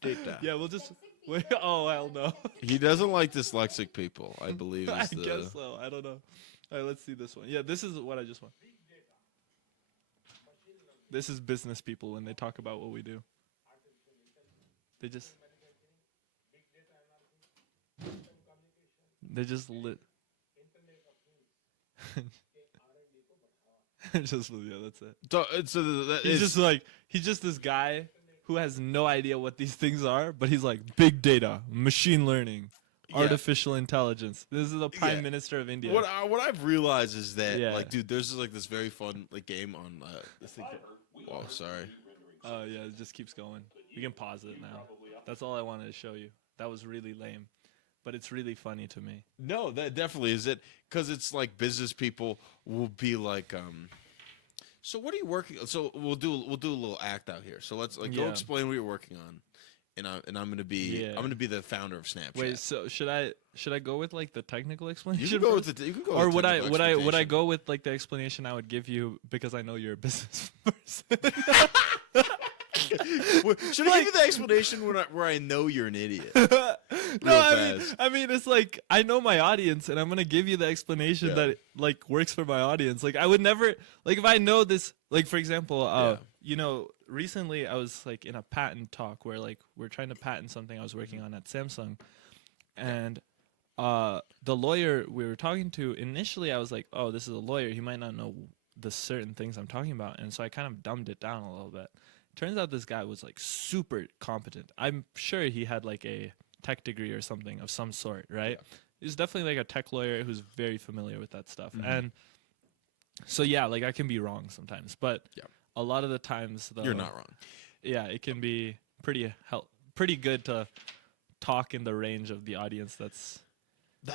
data. Yeah, we'll just wait. Oh hell no. He doesn't like dyslexic people, I believe. I Is the... guess so. I don't know. All right, let's see this one. Yeah, this is what I just want. This is business people when they talk about what we do. They just lit. Just yeah, that's it. So that He's is he's just this guy who has no idea what these things are, but he's like big data, machine learning, artificial intelligence. This is the prime Yeah. minister of India. What I've realized is that Yeah. like, dude, there's like this very fun like game on this thing. Oh, sorry. Oh yeah, it just keeps going. We can pause it now. That's all I wanted to show you. That was really lame, but it's really funny to me. No, that definitely is it, because it's like business people will be like, so what are you working? So we'll do a little act out here. So let's like go Yeah. explain what you're working on, and I'm gonna be Yeah. I'm gonna be the founder of Snapchat. Wait, so should I go with like the technical explanation? you can go first? with you can go. Or with would I technical would I explanation. go with like the explanation I would give you because I know you're a business person? Should I give you the explanation where I know you're an idiot? No, Real I fast. mean it's like I know my audience and I'm gonna give you the explanation Yeah. that like works for my audience. Like I would never like if I know this like for example, Yeah. you know, recently I was like in a patent talk where like we're trying to patent something I was working on at Samsung, and the lawyer we were talking to initially I was like, oh, this is a lawyer, he might not know the certain things I'm talking about, and so I kind of dumbed it down a little bit. Turns out this guy was like super competent. I'm sure he had like a tech degree or something of some sort, right? He's definitely like a tech lawyer who's very familiar with that stuff. And so yeah, like I can be wrong sometimes, but Yeah. a lot of the times though, You're not wrong. yeah, it can be pretty good to talk in the range of the audience that's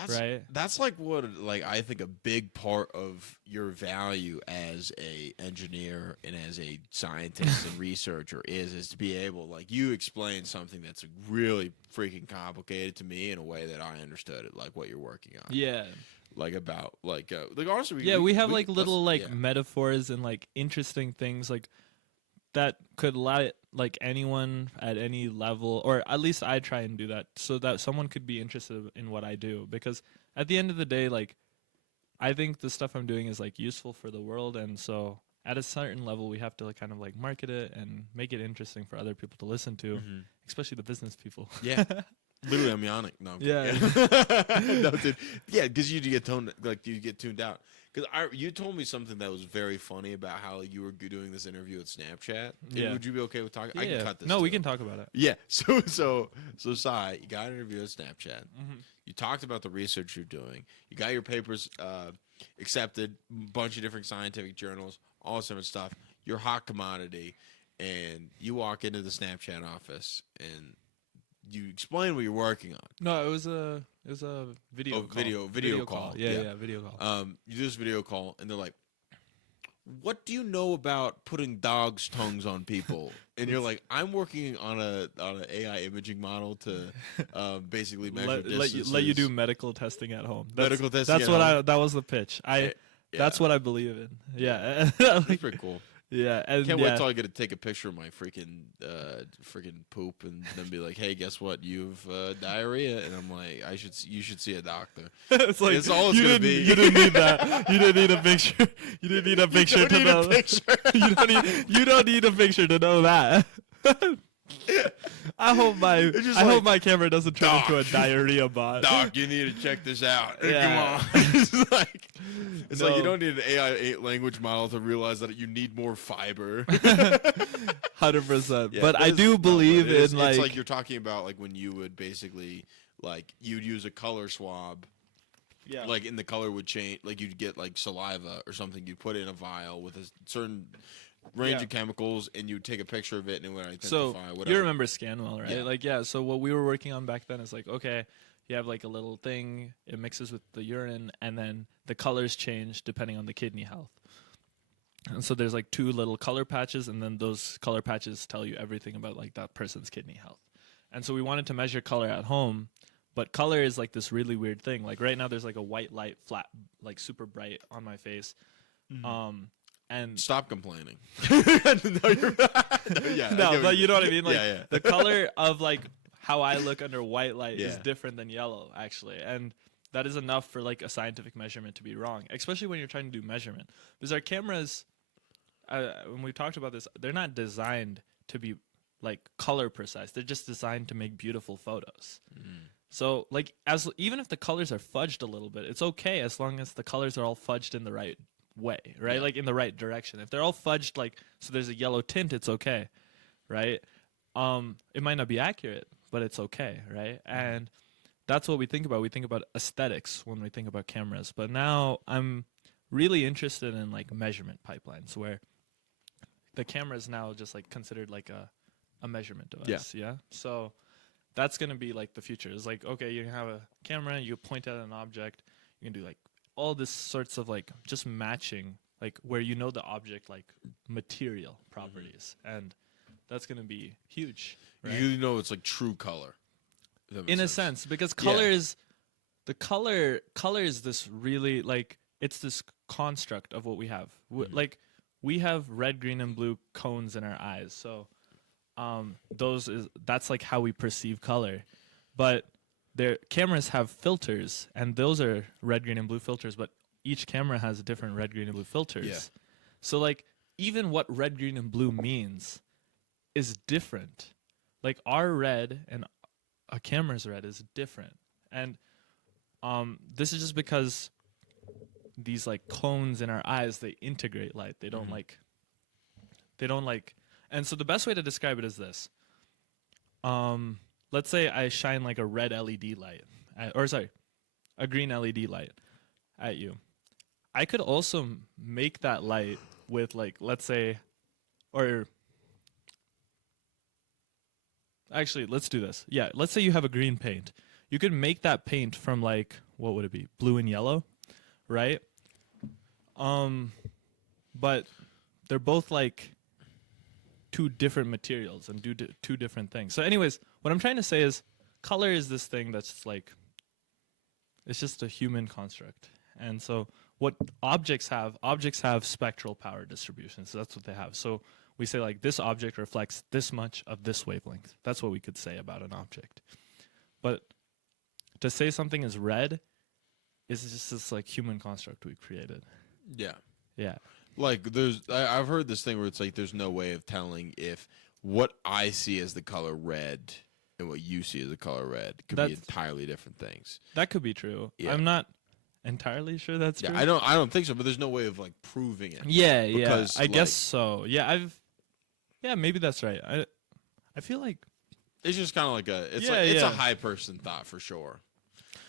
right. That's like what like I think a big part of your value as a engineer and as a scientist and researcher is to be able, like, you explain something that's really freaking complicated to me in a way that I understood it, like what you're working on. Yeah. Like about like honestly We have like let's- little like yeah. metaphors and like interesting things like that could let like anyone at any level, or at least I try and do that so that someone could be interested in what I do, because at the end of the day, like I think the stuff I'm doing is like useful for the world, and so at a certain level we have to like kind of like market it and make it interesting for other people to listen to, especially the business people. Yeah. Literally, I'm yawning. No, I'm Yeah. kidding. No, dude. Yeah, because you get tuned out. Because you told me something that was very funny about how you were doing this interview with Snapchat. Yeah. Would you be okay with talking? I Yeah. can cut this. No, we too. can talk about it. Yeah. So Sai, you got an interview with Snapchat. You talked about the research you're doing. You got your papers accepted, bunch of different scientific journals, all this different stuff. You're a hot commodity, and you walk into the Snapchat office and you explain what you're working on. No, it was a video Oh, call. video call. Yeah, video call. You do this video call, and they're like, "What do you know about putting dogs' tongues on people?" And you're like, "I'm working on a AI imaging model to basically measure let you distances." do medical testing at home. Medical testing That's at what home. that was the pitch. Yeah. That's what I believe in. Yeah. That's Like, pretty cool. yeah. And Can't yeah. wait till I get to take a picture of my freaking poop and then be like, "Hey, guess what? You've diarrhea." And I'm like, you should see a doctor." It's like It's all it's you gonna didn't, be. You didn't need that. You didn't need a picture. You didn't need a picture to need know. a picture. You don't need a picture to know that. I hope just I like, hope my camera doesn't turn into a "Doc." diarrhea bot. Doc, you need to check this out. Yeah. Come on. It's like you No. don't need an AI language model to realize that you need more fiber. 100%. Yeah, But I it's- do no, believe but it's in like, it's like you're talking about like when you would basically like you'd use a color swab. yeah. Like in the color would change, like you'd get like saliva or something. You'd put it in a vial with a certain range Yeah. of chemicals, and you'd take a picture of it, and it would identify So whatever. you remember Scanwell, right? Yeah. Like, yeah. So what we were working on back then is like, okay, you have like a little thing. It mixes with the urine, and then the colors change depending on the kidney health. And so there's like two little color patches, and then those color patches tell you everything about like that person's kidney health. And so we wanted to measure color at home, but color is like this really weird thing. Like right now, there's like a white light, flat, like super bright on my face. And Stop complaining. No, you're yeah, I no, get what but you know what I mean. Like yeah. the color of like how I look under white light is Yeah. different than yellow, actually, and that is enough for like a scientific measurement to be wrong, especially when you're trying to do measurement. Because our cameras, when we talked about this, they're not designed to be like color precise. They're just designed to make beautiful photos. So like even if the colors are fudged a little bit, it's okay as long as the colors are all fudged in the right way, right? Like in the right direction. If they're all fudged like so there's a yellow tint, it's okay, right? It might not be accurate, but it's okay, right? And that's what we think about. We think about aesthetics when we think about cameras. But now I'm really interested in like measurement pipelines where the camera is now just like considered like a measurement device. Yeah. So that's going to be like the future. It's like, okay, you have a camera, you point at an object, you can do like all this sorts of like just matching, like where you know the object like material properties. And that's going to be huge. Right? You know, it's like true color. If that makes In a sense. sense, because color is the color is this really like it's this construct of what we have. Like we have red, green, and blue cones in our eyes. So that's like how we perceive color. But their cameras have filters, and those are red, green, and blue filters, but each camera has different red, green, and blue filters. Yeah. So like even what red, green, and blue means is different. Like our red and a camera's red is different. And this is just because these like cones in our eyes, they integrate light. They don't like and so the best way to describe it is this. Let's say I shine like a red LED light a green LED light at you. I could also make that light with like, let's say, or actually, let's do this. Yeah, let's say you have a green paint. You could make that paint from like, what would it be? Blue and yellow, right? But they're both like two different materials and do two different things. So anyways, what I'm trying to say is color is this thing that's like, it's just a human construct. And so what objects have spectral power distribution. So that's what they have. So we say like this object reflects this much of this wavelength. That's what we could say about an object. But to say something is red is just this like human construct we created. Yeah. Yeah. Like I've heard this thing where it's like there's no way of telling if what I see as the color red and what you see as the color red could be entirely different things. That could be true. Yeah. I'm not entirely sure that's true. I don't think so, but there's no way of like proving it. Yeah, because, I guess so. Yeah, maybe that's right. I feel like it's just kind of like it's a high person thought for sure.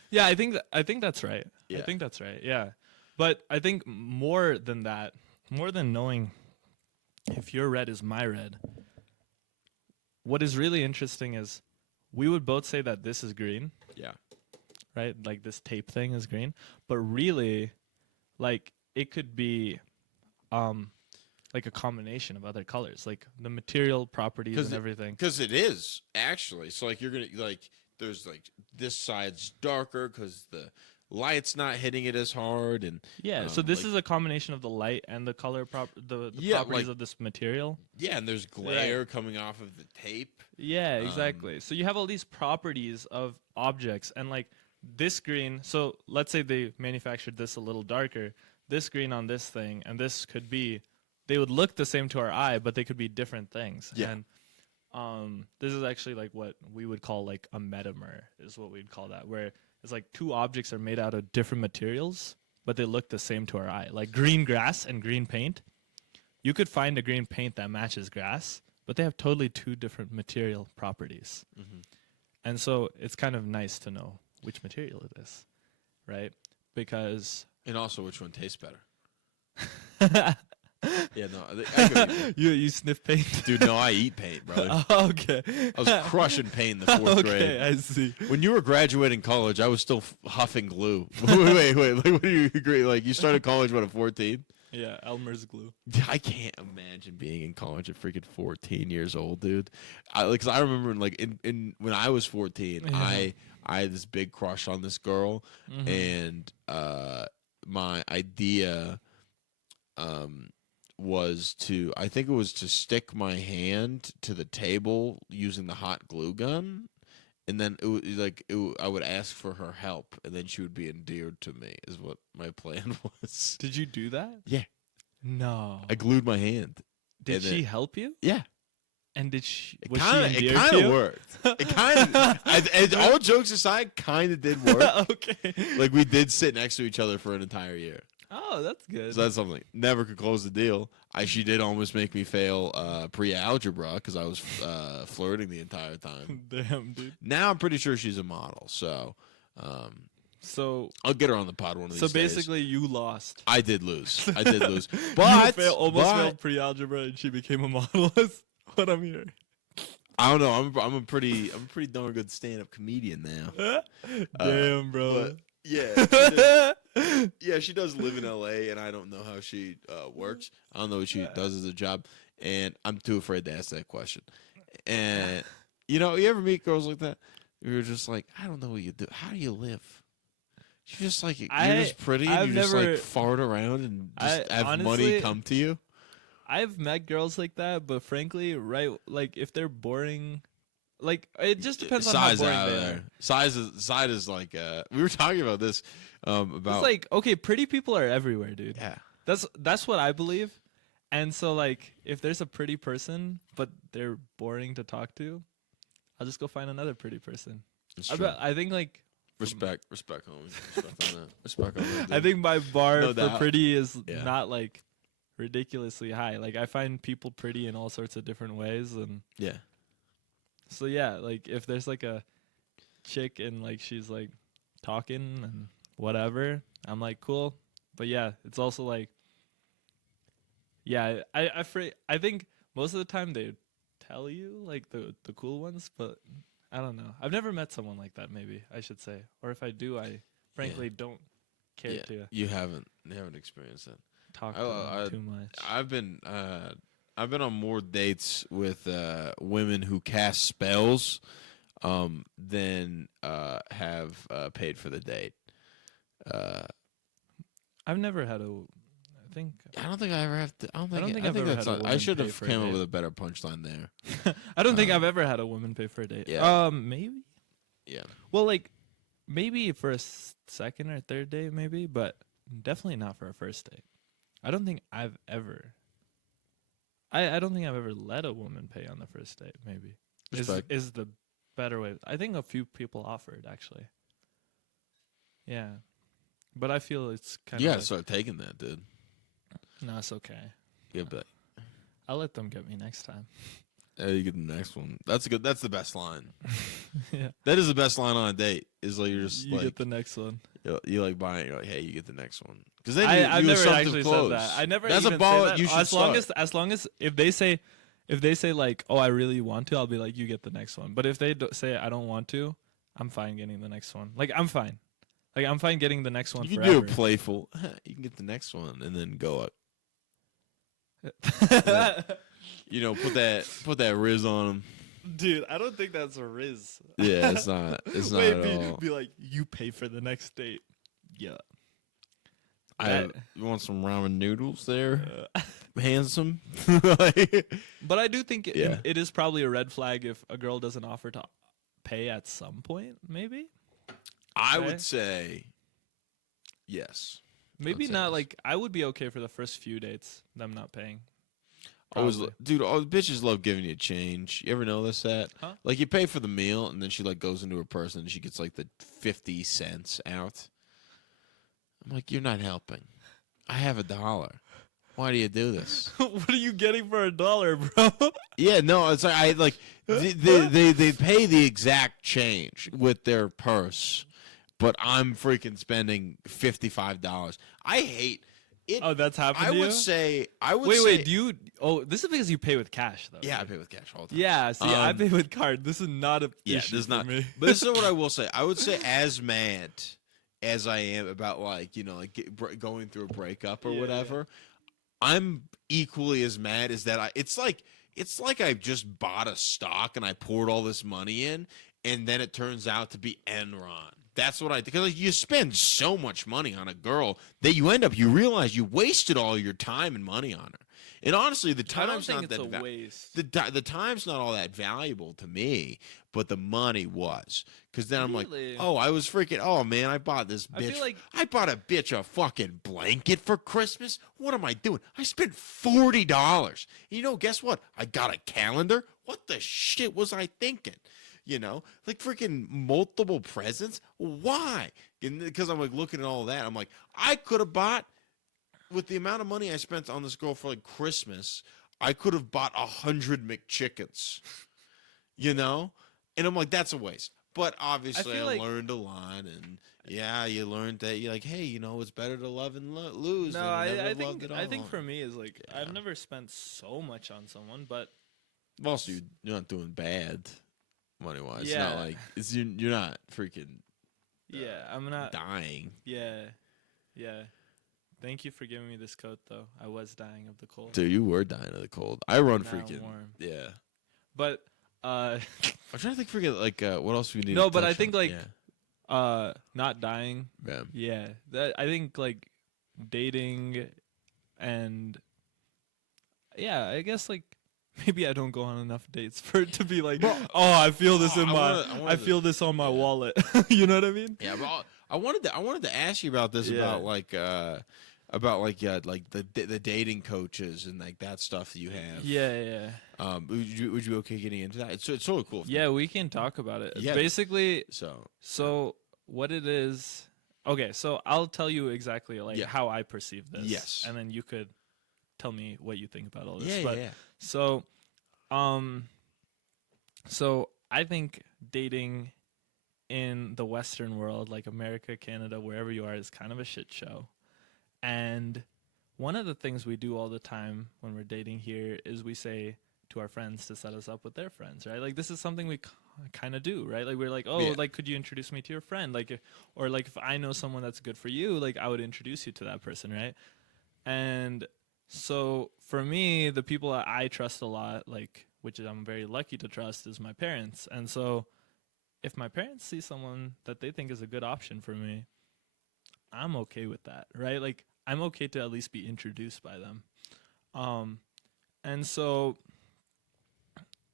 Yeah, I think that's right. Yeah. I think that's right. Yeah. But I think more than that, more than knowing if your red is my red, what is really interesting is we would both say that this is green. Yeah. Right? Like this tape thing is green. But really, like it could be like a combination of other colors, like the material properties and everything. Because it is, actually. So like you're going to like, there's like this side's darker because the light's not hitting it as hard. And so this is a combination of the light and the color the properties of this material. Yeah, and there's glare coming off of the tape. Yeah, exactly. So you have all these properties of objects, and like this green, so let's say they manufactured this a little darker, this green on this thing, and this could be, they would look the same to our eye, but they could be different things. Yeah. And this is actually like what we would call like a metamer, is what we'd call that, where it's like two objects are made out of different materials, but they look the same to our eye. Like green grass and green paint. You could find a green paint that matches grass, but they have totally two different material properties. Mm-hmm. And so it's kind of nice to know which material it is, right? Because... And also which one tastes better. Yeah, no. I you sniff paint? Dude, no, I eat paint, brother. Oh, okay. I was crushing paint in the fourth grade. Okay, I see. When you were graduating college, I was still huffing glue. wait. Like, what do you agree? Like, you started college, what, at 14? Yeah, Elmer's glue. I can't imagine being in college at freaking 14 years old, dude. Because I remember, like, in when I was 14, I had this big crush on this girl, and my idea was to stick my hand to the table using the hot glue gun, and then I would ask for her help, and then she would be endeared to me, is what my plan was. Did you do that? Yeah. No. I glued my hand. Did she help you? Yeah. And did she? It kind of worked. It kind of. All jokes aside, kind of did work. Okay. Like we did sit next to each other for an entire year. Oh, that's good. So that's something. Never could close the deal. She did almost make me fail pre-algebra because I was flirting the entire time. Damn, dude. Now I'm pretty sure she's a model, so So I'll get her on the pod one of these so days. basically, you lost. I did lose. But You almost but- failed pre-algebra, and she became a model. That's what I'm hearing. I don't know. I'm a pretty darn good stand-up comedian now. Damn, bro. But yeah, she does live in LA, and I don't know how she works. I don't know what she does as a job, and I'm too afraid to ask that question. And you ever meet girls like that? You're just like, I don't know what you do. How do you live? You're just like you're just pretty, and I've you just like never- fart around and just have money honestly, come to you. I've met girls like that, but frankly, like if they're boring, like it just depends on how Size boring out they of there. are. Size is like we were talking about this about It's like, okay, pretty people are everywhere, dude. yeah. That's what I believe. And so like if there's a pretty person but they're boring to talk to, I'll just go find another pretty person. It's I, true. I think like Respect, homie. Respect on that. Respect on that. I think my bar No for doubt. pretty is Yeah. not like ridiculously high. Like I find people pretty in all sorts of different ways, and yeah. so yeah, like if there's like a chick and like she's like talking and whatever, I'm like cool. But yeah, it's also like yeah, I think most of the time they tell you like the cool ones, but I don't know. I've never met someone like that, maybe I should say. Or if I do, I frankly don't care Yeah. to You haven't experienced that. talk I- to I- them too much. I've been on more dates with women who cast spells than have paid for the date. I've never had a. I don't think I ever have to. I don't think I've ever that's. had a I woman should pay have for a came up date. with a better punchline there. I don't think I've ever had a woman pay for a date. Yeah. Maybe. Yeah. Well, like maybe for a second or third date, maybe, but definitely not for a first date. I don't think I've ever. I don't think I've ever let a woman pay on the first date. Maybe Respect. is the better way. I think a few people offered actually. Yeah, but I feel it's kind You of. gotta start taking that, dude. No, it's okay. Yeah, but I'll let them get me next time. you get the next one. That's good. That's the best line. Yeah, That is the best line on a date. Is like you're just you like get the next one. you like buying it. You're like, hey, you get the next one. Because then I've you never assumptive actually close. said that. I never. That's even a ball. say that. You should as long as if they say like, oh, I really want to, I'll be like, you get the next one. But if they say I don't want to, I'm fine getting the next one. Like I'm fine. Like I'm fine getting the next one You can forever. do a playful. You can get the next one and then go up. Put that Riz on them. Dude, I don't think that's a riz. Yeah, it's not. It's not Wait, at all. be like, you pay for the next date. Yeah. You want some ramen noodles there, Uh, handsome? but I do think Yeah. it is probably a red flag if a girl doesn't offer to pay at some point, maybe. I Okay. would say yes. Maybe I'd say not yes. like I would be okay for the first few dates, them not paying. Always, Probably. dude. All the bitches love giving you change. You ever notice that? Huh? Like you pay for the meal, and then she like goes into her purse and she gets like the 50 cents out. I'm like, you're not helping. I have $1. Why do you do this? What are you getting for $1, bro? Yeah, no, it's like I like they pay the exact change with their purse, but I'm freaking spending $55. I hate it. Oh, that's happened I to you? would say Wait, do you? Oh, this is because you pay with cash, though. Yeah, I right? pay with cash all the time. Yeah, see, I Um, pay with card. This is not a Yeah, issue there's for not. me. But this is what I will say. I would say as mad as I am about going through a breakup or Yeah, whatever, I'm equally as mad as that. It's like I just bought a stock and I poured all this money in, and then it turns out to be Enron. That's what I think. Because you spend so much money on a girl that you realize you wasted all your time and money on her. And honestly, the I don't time's think not it's that a waste. the time's not all that valuable to me, but the money was. Because then I'm Really? like, oh, I was freaking, oh man, I bought this I bitch. feel like- I bought a bitch a fucking blanket for Christmas. What am I doing? I spent $40. Guess what? I got a calendar. What the shit was I thinking? Like freaking multiple presents. Why? Because I'm like looking at all that. I'm like, I could have bought with the amount of money I spent on this girl for like Christmas, I could have bought 100 McChickens, you know? And I'm like, that's a waste. But obviously, feel I like- learned a lot, and yeah, you learned that you're like, hey, you know, it's better to love and lose. No, than I never think loved at I think all. for me is like Yeah. I've never spent so much on someone, but Also, you're not doing bad money wise. It's Yeah. not like you're not freaking yeah, I'm not. dying. Yeah, yeah. Thank you for giving me this coat, though. I was dying of the cold. Dude, you were dying of the cold. I run Now freaking. warm. Yeah. But I'm trying to think. Forget like what else we need. No, to but I touch think, on. like, not dying. Yeah. Yeah, that I think like dating, and yeah, I guess like maybe I don't go on enough dates for it to be like, Bro, oh, I feel this in I my, wanted- I I wanted to- feel this on my yeah. wallet. You know what I mean? Yeah, but I wanted to ask you about this Yeah. about like the dating coaches and like that stuff that you have. Yeah. Would you okay getting into that? It's sort of cool. Yeah, we can talk about it. Yeah. Basically, So what it is. Okay, so I'll tell you exactly like Yeah. how I perceive this. Yes. And then you could tell me what you think about all this. yeah, But yeah. So, so I think dating in the Western world, like America, Canada, wherever you are, is kind of a shit show. And one of the things we do all the time when we're dating here is we say to our friends to set us up with their friends, right? Like this is something we kind of do, right? Like we're like, oh, Yeah. like could you introduce me to your friend? Like, or like if I know someone that's good for you, like I would introduce you to that person, right? And so for me, the people that I trust a lot, like which I'm very lucky to trust, is my parents. And so if my parents see someone that they think is a good option for me, I'm okay with that, right? Like I'm okay to at least be introduced by them. And so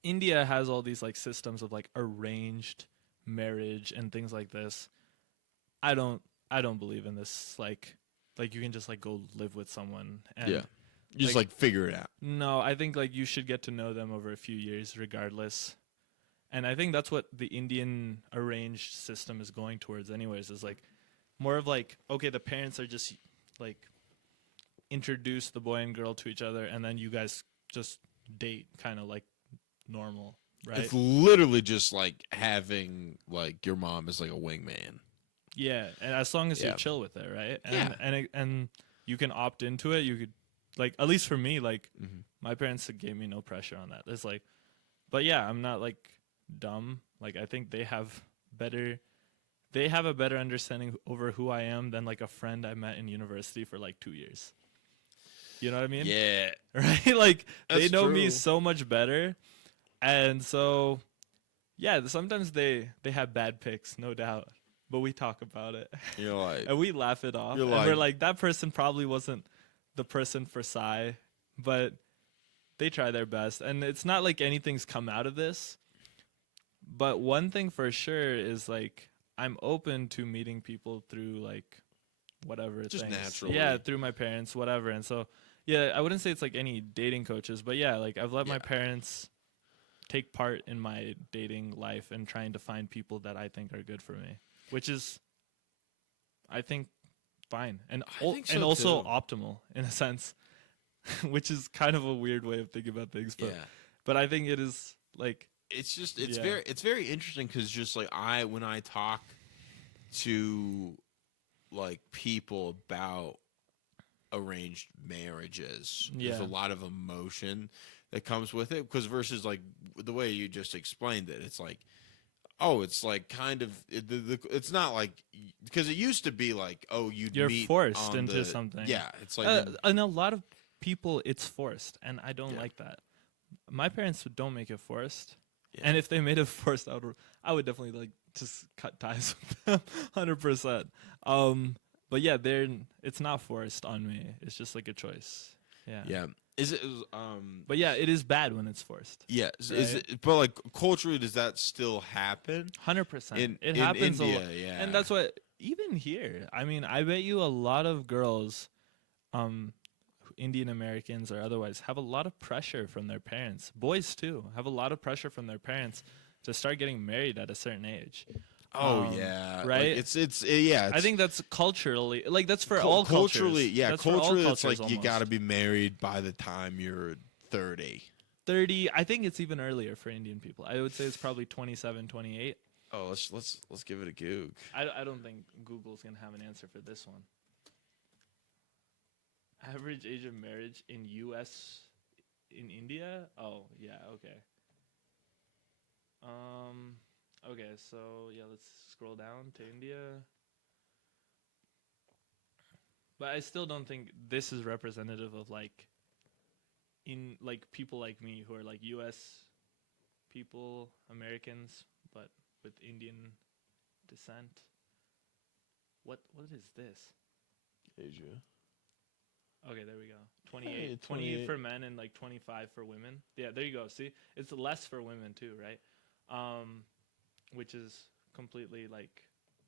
India has all these like systems of like arranged marriage and things like this. I don't believe in this like you can just like go live with someone and Yeah. You just like figure it out. no, I think like you should get to know them over a few years regardless. And I think that's what the Indian arranged system is going towards anyways, is like more of like, okay, the parents are just like introduce the boy and girl to each other and then you guys just date kind of like normal, right? It's literally just like having like your mom as like a wingman. Yeah, and as long as Yeah. you're chill with it, right? And Yeah. and you can opt into it. You could like at least for me, like Mhm. my parents gave me no pressure on that. It's like, but yeah, I'm not like dumb. Like I think they have a better understanding over who I am than like a friend I met in university for like 2 years. You know what I mean? Yeah. Right? Like they That's know me true. so much better. And so yeah, sometimes they have bad picks, no doubt. But we talk about it. You're like And we laugh it off. You're And we're like- like, that person probably wasn't the person for Sai, but they try their best. And it's not like anything's come out of this. But one thing for sure is like I'm open to meeting people through like whatever Just things. naturally. Yeah, through my parents, whatever. And so yeah, I wouldn't say it's like any dating coaches, but yeah, like I've let my Yeah. parents take part in my dating life and trying to find people that I think are good for me, which is I think fine and I think so, also too. optimal in a sense, which is kind of a weird way of thinking about things, yeah. but I think it is like It's just Yeah. it's very interesting because just like when I talk to like people about arranged marriages, there's a Yeah. lot of emotion that comes with it because versus like the way you just explained it, it's like it's like kind of it's not like because it used to be like you'd You're meet forced on into the- something. yeah, it's like and a lot of people it's forced and I don't Yeah. like that. My parents don't make it forced. Yeah. And if they made it forced, I would definitely like just cut ties with them 100%. But yeah, it's not forced on me. It's just like a choice. Yeah. yeah. Is it But yeah, it is bad when it's forced. yeah, is Right? it, but like culturally does that still happen? 100%. It In happens India, a lot. yeah. And that's what even here. I mean, I bet you a lot of girls Indian Americans or otherwise have a lot of pressure from their parents. Boys too have a lot of pressure from their parents to start getting married at a certain age. Oh yeah, right? Like, yeah. I think that's culturally, like that's for all culturally, cultures. yeah. That's for all Culturally, it's like cultures you got to almost. be married by the time you're 30. 30. I think it's even earlier for Indian people. I would say it's probably 27, 28. Oh, let's give it a goog. I don't think Google's gonna have an answer for this one. Average age of marriage in U.S. in India? Oh yeah, okay. Okay, so yeah, let's scroll down to India. But I still don't think this is representative of like in like people like me who are like US people, Americans, but with Indian descent. What is this? Asia. Okay, there we go. 28, Hey, 28 28. for men and like 25 for women. Yeah, there you go. See, it's less for women too, right? Which is completely like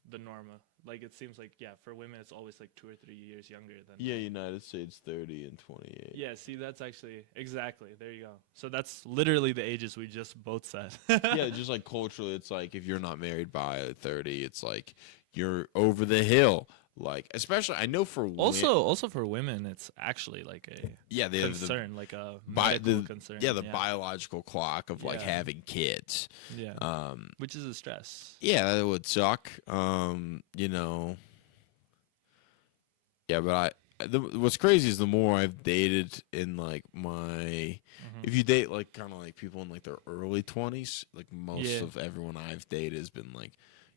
the norm. Like it seems like for women it's always like 2 or 3 years younger than. Yeah, United States 30 and 28. Yeah, see, that's actually exactly. There you go. So that's literally the ages we just both said. Yeah, just like culturally, it's like if you're not married by 30, it's like you're over the hill. Like, especially, I know for also for women, it's actually like a yeah, they have the concern, like a bi- medical the concern. yeah the biological clock of like Yeah. having kids. Yeah, which is a stress. Yeah, that would suck. You know. Yeah, but what's crazy is the more I've dated in like my, if you date like kind of like people in like their early 20s, like most Yeah. of everyone I've dated has been like,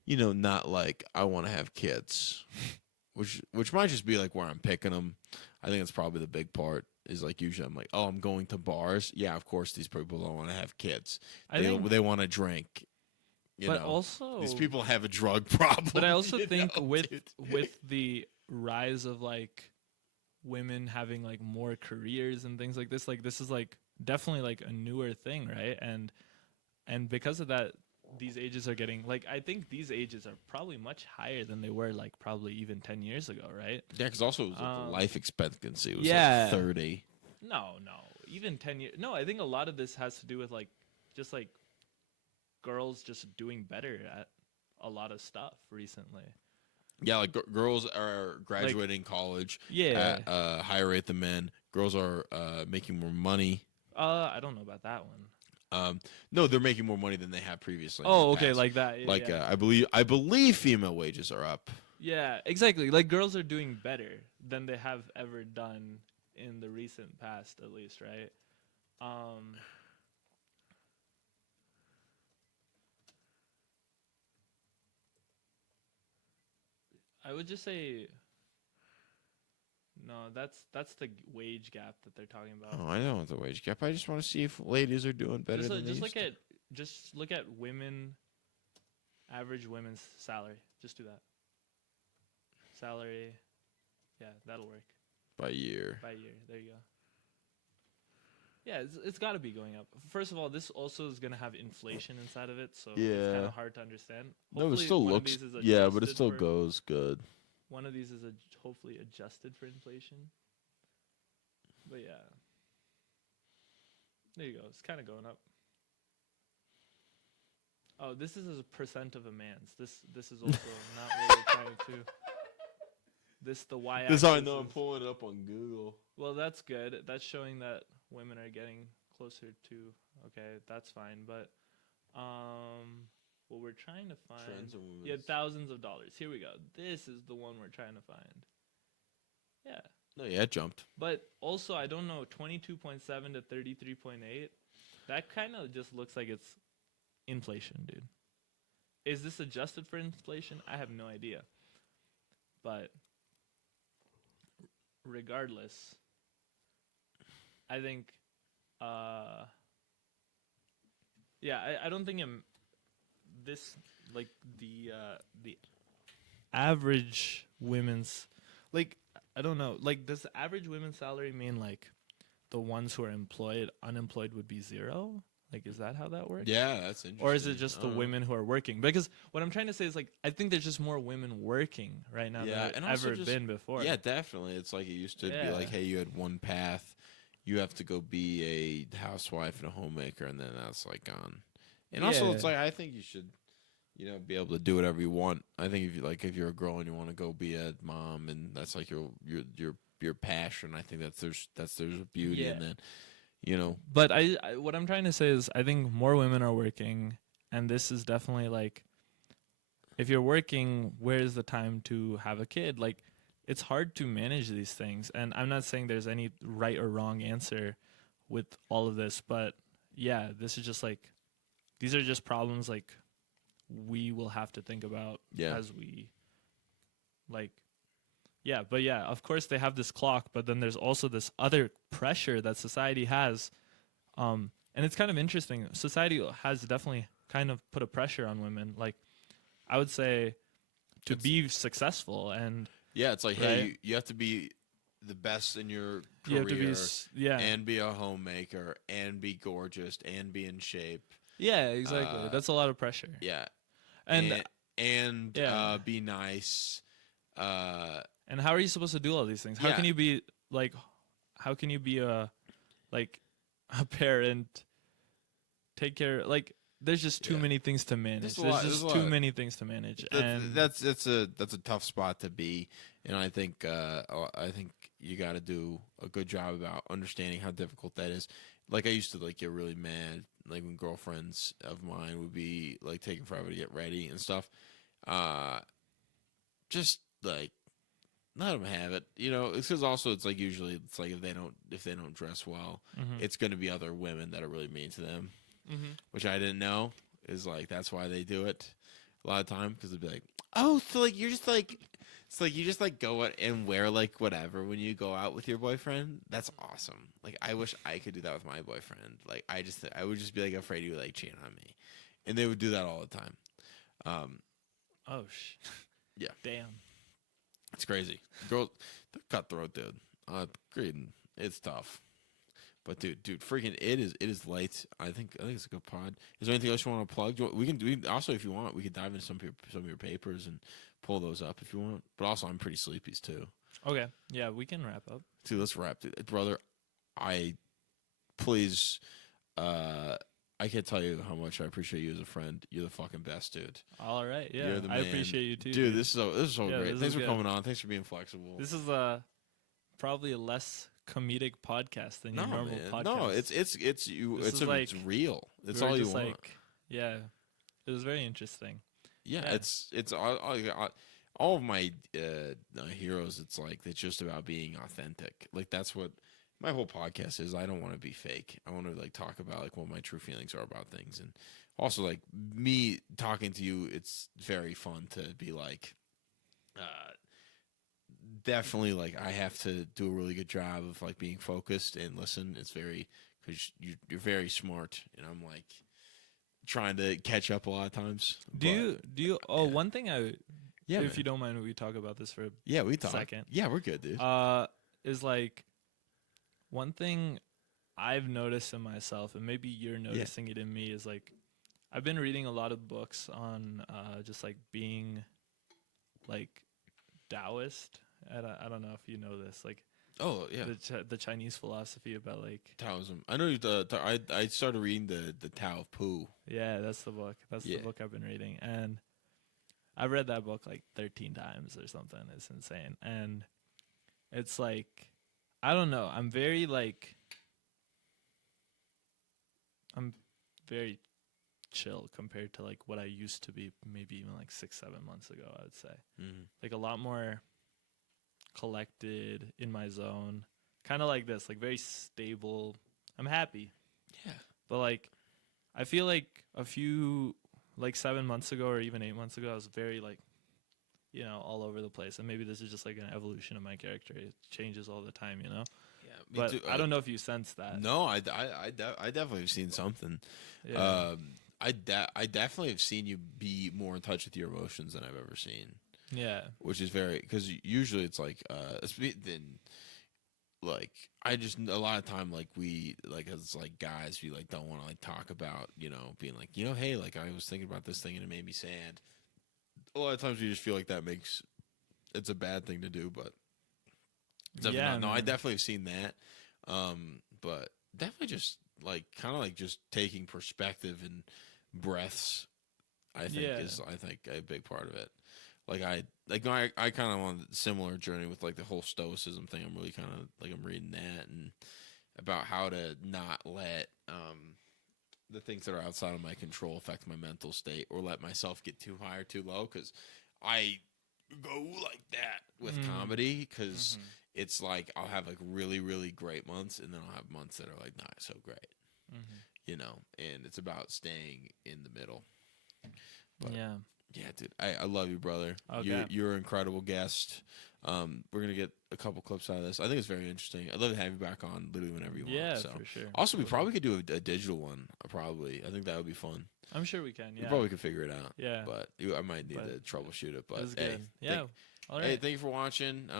you know, not like I want to have kids, which might just be like where I'm picking them. I think it's probably the big part is like usually I'm like, oh, I'm going to bars. Yeah, of course these people don't want to have kids. I think, They want to drink. You but know, also these people have a drug problem. But I also you think know, with dude. with the rise of like women having like more careers and things like this is like definitely like a newer thing, right? And because of that, these ages are getting like I think these ages are probably much higher than they were like probably even 10 years ago, right? Yeah, because also it was, like, the life expectancy was yeah. like 30. No, even 10 years. No, I think a lot of this has to do with like just like girls just doing better at a lot of stuff recently. Yeah, like girls are graduating college Yeah. at a higher rate than men. Girls are making more money. I don't know about that one. No, they're making more money than they have previously. in Oh, the okay, past. like that. Yeah, like yeah. I believe female wages are up. Yeah, exactly. Like girls are doing better than they have ever done in the recent past, at least, right? I would just say no. That's the wage gap that they're talking about. Oh, I don't want the wage gap. I just want to see if ladies are doing better Just, than they just used look to. at average women's salary. Just do that. Salary, yeah, that'll work by year. by year. There you go. Yeah, it's got to be going up. First of all, this also is gonna have inflation inside of it, so it's kind Yeah. of hard to understand. No, it Hopefully still one of looks. these is Yeah, but it adjusted still for- goes good. One of these is hopefully adjusted for inflation. But yeah, there you go. It's kind of going up. Oh, this is a percent of a man's. This is also not what we're trying to. The y. This is how I know I'm pulling it up on Google. Well, that's good. That's showing that women are getting closer to. Okay, that's fine. But what we're trying to find. Trends in women's. Yeah, thousands of dollars. Here we go. This is the one we're trying to find. Yeah. No, yeah, it jumped. But also, I don't know, 22.7 to 33.8. That kind of just looks like it's inflation, dude. Is this adjusted for inflation? I have no idea. But regardless, I think, I don't think this like the average women's like. I don't know. Like, does the average women's salary mean like the ones who are employed, unemployed would be zero? Like, is that how that works? Yeah, that's interesting. Or is it just the Uh, women who are working? Because what I'm trying to say is like I think there's just more women working right now Yeah, than and there also ever just- been before. Yeah, definitely. It's like it used to be Yeah. like, hey, you had one path. You have to go be a housewife and a homemaker, and then that's like gone. And also, Yeah. it's like I think you should, be able to do whatever you want. I think if you're a girl and you want to go be a mom and that's like your passion, I think there's a beauty in that. But I what I'm trying to say is I think more women are working, and this is definitely like, if you're working, where's the time to have a kid? Like, it's hard to manage these things, and I'm not saying there's any right or wrong answer with all of this, but yeah, this is just like, these are just problems like we will have to think about Yeah. as we like. Yeah, but yeah, of course they have this clock, but then there's also this other pressure that society has. And it's kind of interesting. Society has definitely kind of put a pressure on women. Like, I would say to be successful, and Yeah, it's like, Right. hey, you have to be the best in your you career have to be, and be a homemaker and be gorgeous and be in shape. yeah, exactly. That's a lot of pressure. Yeah. And yeah. Be nice. And how are you supposed to do all these things? How Yeah. can you be like, how can you be a parent, take care, like, there's just too Yeah. many things to manage. There's a There's lot- just there's a too lot. many things to manage. And That's a tough spot to be, and I think you got to do a good job about understanding how difficult that is. Like, I used to get really mad like when girlfriends of mine would be like taking forever to get ready and stuff. Just like let them have it, It's because also it's like usually it's like if they don't dress well, it's going to be other women that are really mean to them, which I didn't know is like that's why they do it a lot of time, because they'd be like, oh, so like you're just like it's like you just like go out and wear like whatever when you go out with your boyfriend. That's awesome. Like, I wish I could do that with my boyfriend. Like, I would just be like afraid he would like cheat on me, and they would do that all the time. Yeah. Damn. It's crazy. Girls, they're cutthroat, dude. Agreed. It's tough. But dude, freaking, it is late. I think it's a good pod. Is there anything else you want to plug? We can also, if you want, we could dive into some of your papers and pull those up if you want. But also, I'm pretty sleepy too. Okay. Yeah, we can wrap up. Dude, let's wrap, dude. Brother. Please. I can't tell you how much I appreciate you as a friend. You're the fucking best, dude. All right. Yeah. You're the I man. appreciate you too. Dude, this is so Yeah, great. this Thanks is for good. coming on. Thanks for being flexible. This is probably a less comedic podcast than your normal man. podcast. No, it's you. This is It's real. It's we were all you just want. Yeah. It was very interesting. Yeah, Yeah. it's all of my heroes. It's like it's just about being authentic. Like, that's what my whole podcast is. I don't want to be fake. I want to like talk about like what my true feelings are about things, and also like me talking to you. It's very fun to be like, definitely like I have to do a really good job of like being focused and listen. It's very because you're very smart, and I'm like trying to catch up a lot of times. Do you? Oh, yeah. one thing Yeah, if man. you don't mind, we talk about this for We talk. second. Yeah, we're good, dude. Is like one thing I've noticed in myself, and maybe you're noticing it in me, is like I've been reading a lot of books on just like being like Taoist. I don't know if you know this, like Oh yeah, the Chinese philosophy about like Taoism. I know. I started reading the Tao of Pooh. yeah, that's the book. That's the book I've been reading, and I've read that book like 13 times or something. It's insane, and it's like I don't know. I'm very chill compared to like what I used to be, maybe even like 6-7 months ago. I would say like a lot more collected, in my zone, kind of like this, like very stable. I'm happy. Yeah. But like I feel like a few like 7 months ago or even 8 months ago, I was very like, all over the place. And maybe this is just like an evolution of my character. It changes all the time, Yeah, me but too. I don't know if you sense that. No, I definitely have seen something. Yeah. I definitely have seen you be more in touch with your emotions than I've ever seen. Yeah. Which is very, because usually it's like then like I just a lot of time like we like as like guys we like don't want to like talk about being like hey, like I was thinking about this thing and it made me sad. A lot of times we just feel like it's a bad thing to do, but definitely Yeah, not. No, I man. definitely have seen that. But definitely just like kind of like just taking perspective and breaths. I think is a big part of it. Like I kind of on a similar journey with like the whole stoicism thing. I'm really kind of like I'm reading that and about how to not let the things that are outside of my control affect my mental state or let myself get too high or too low, because I go like that with comedy, because it's like I'll have like really, really great months and then I'll have months that are like not so great, you know, and it's about staying in the middle. But yeah, dude, I love you, brother. Okay. You're an incredible guest. We're gonna get a couple clips out of this. I think it's very interesting. I'd love to have you back on literally whenever you want. So. For sure. Also, we probably could do a digital one. Probably, I think that would be fun. I'm sure we can. Yeah. We probably could figure it out. Yeah. But I might need to troubleshoot it. But That's hey, good. Yeah. All right. Hey, thank you for watching.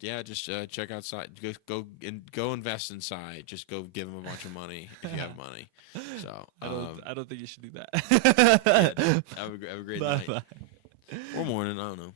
Yeah, just check out Sai. Go invest in Sai. Just go give him a bunch of money if you have money. So I don't think you should do that. Have a great night or morning. I don't know.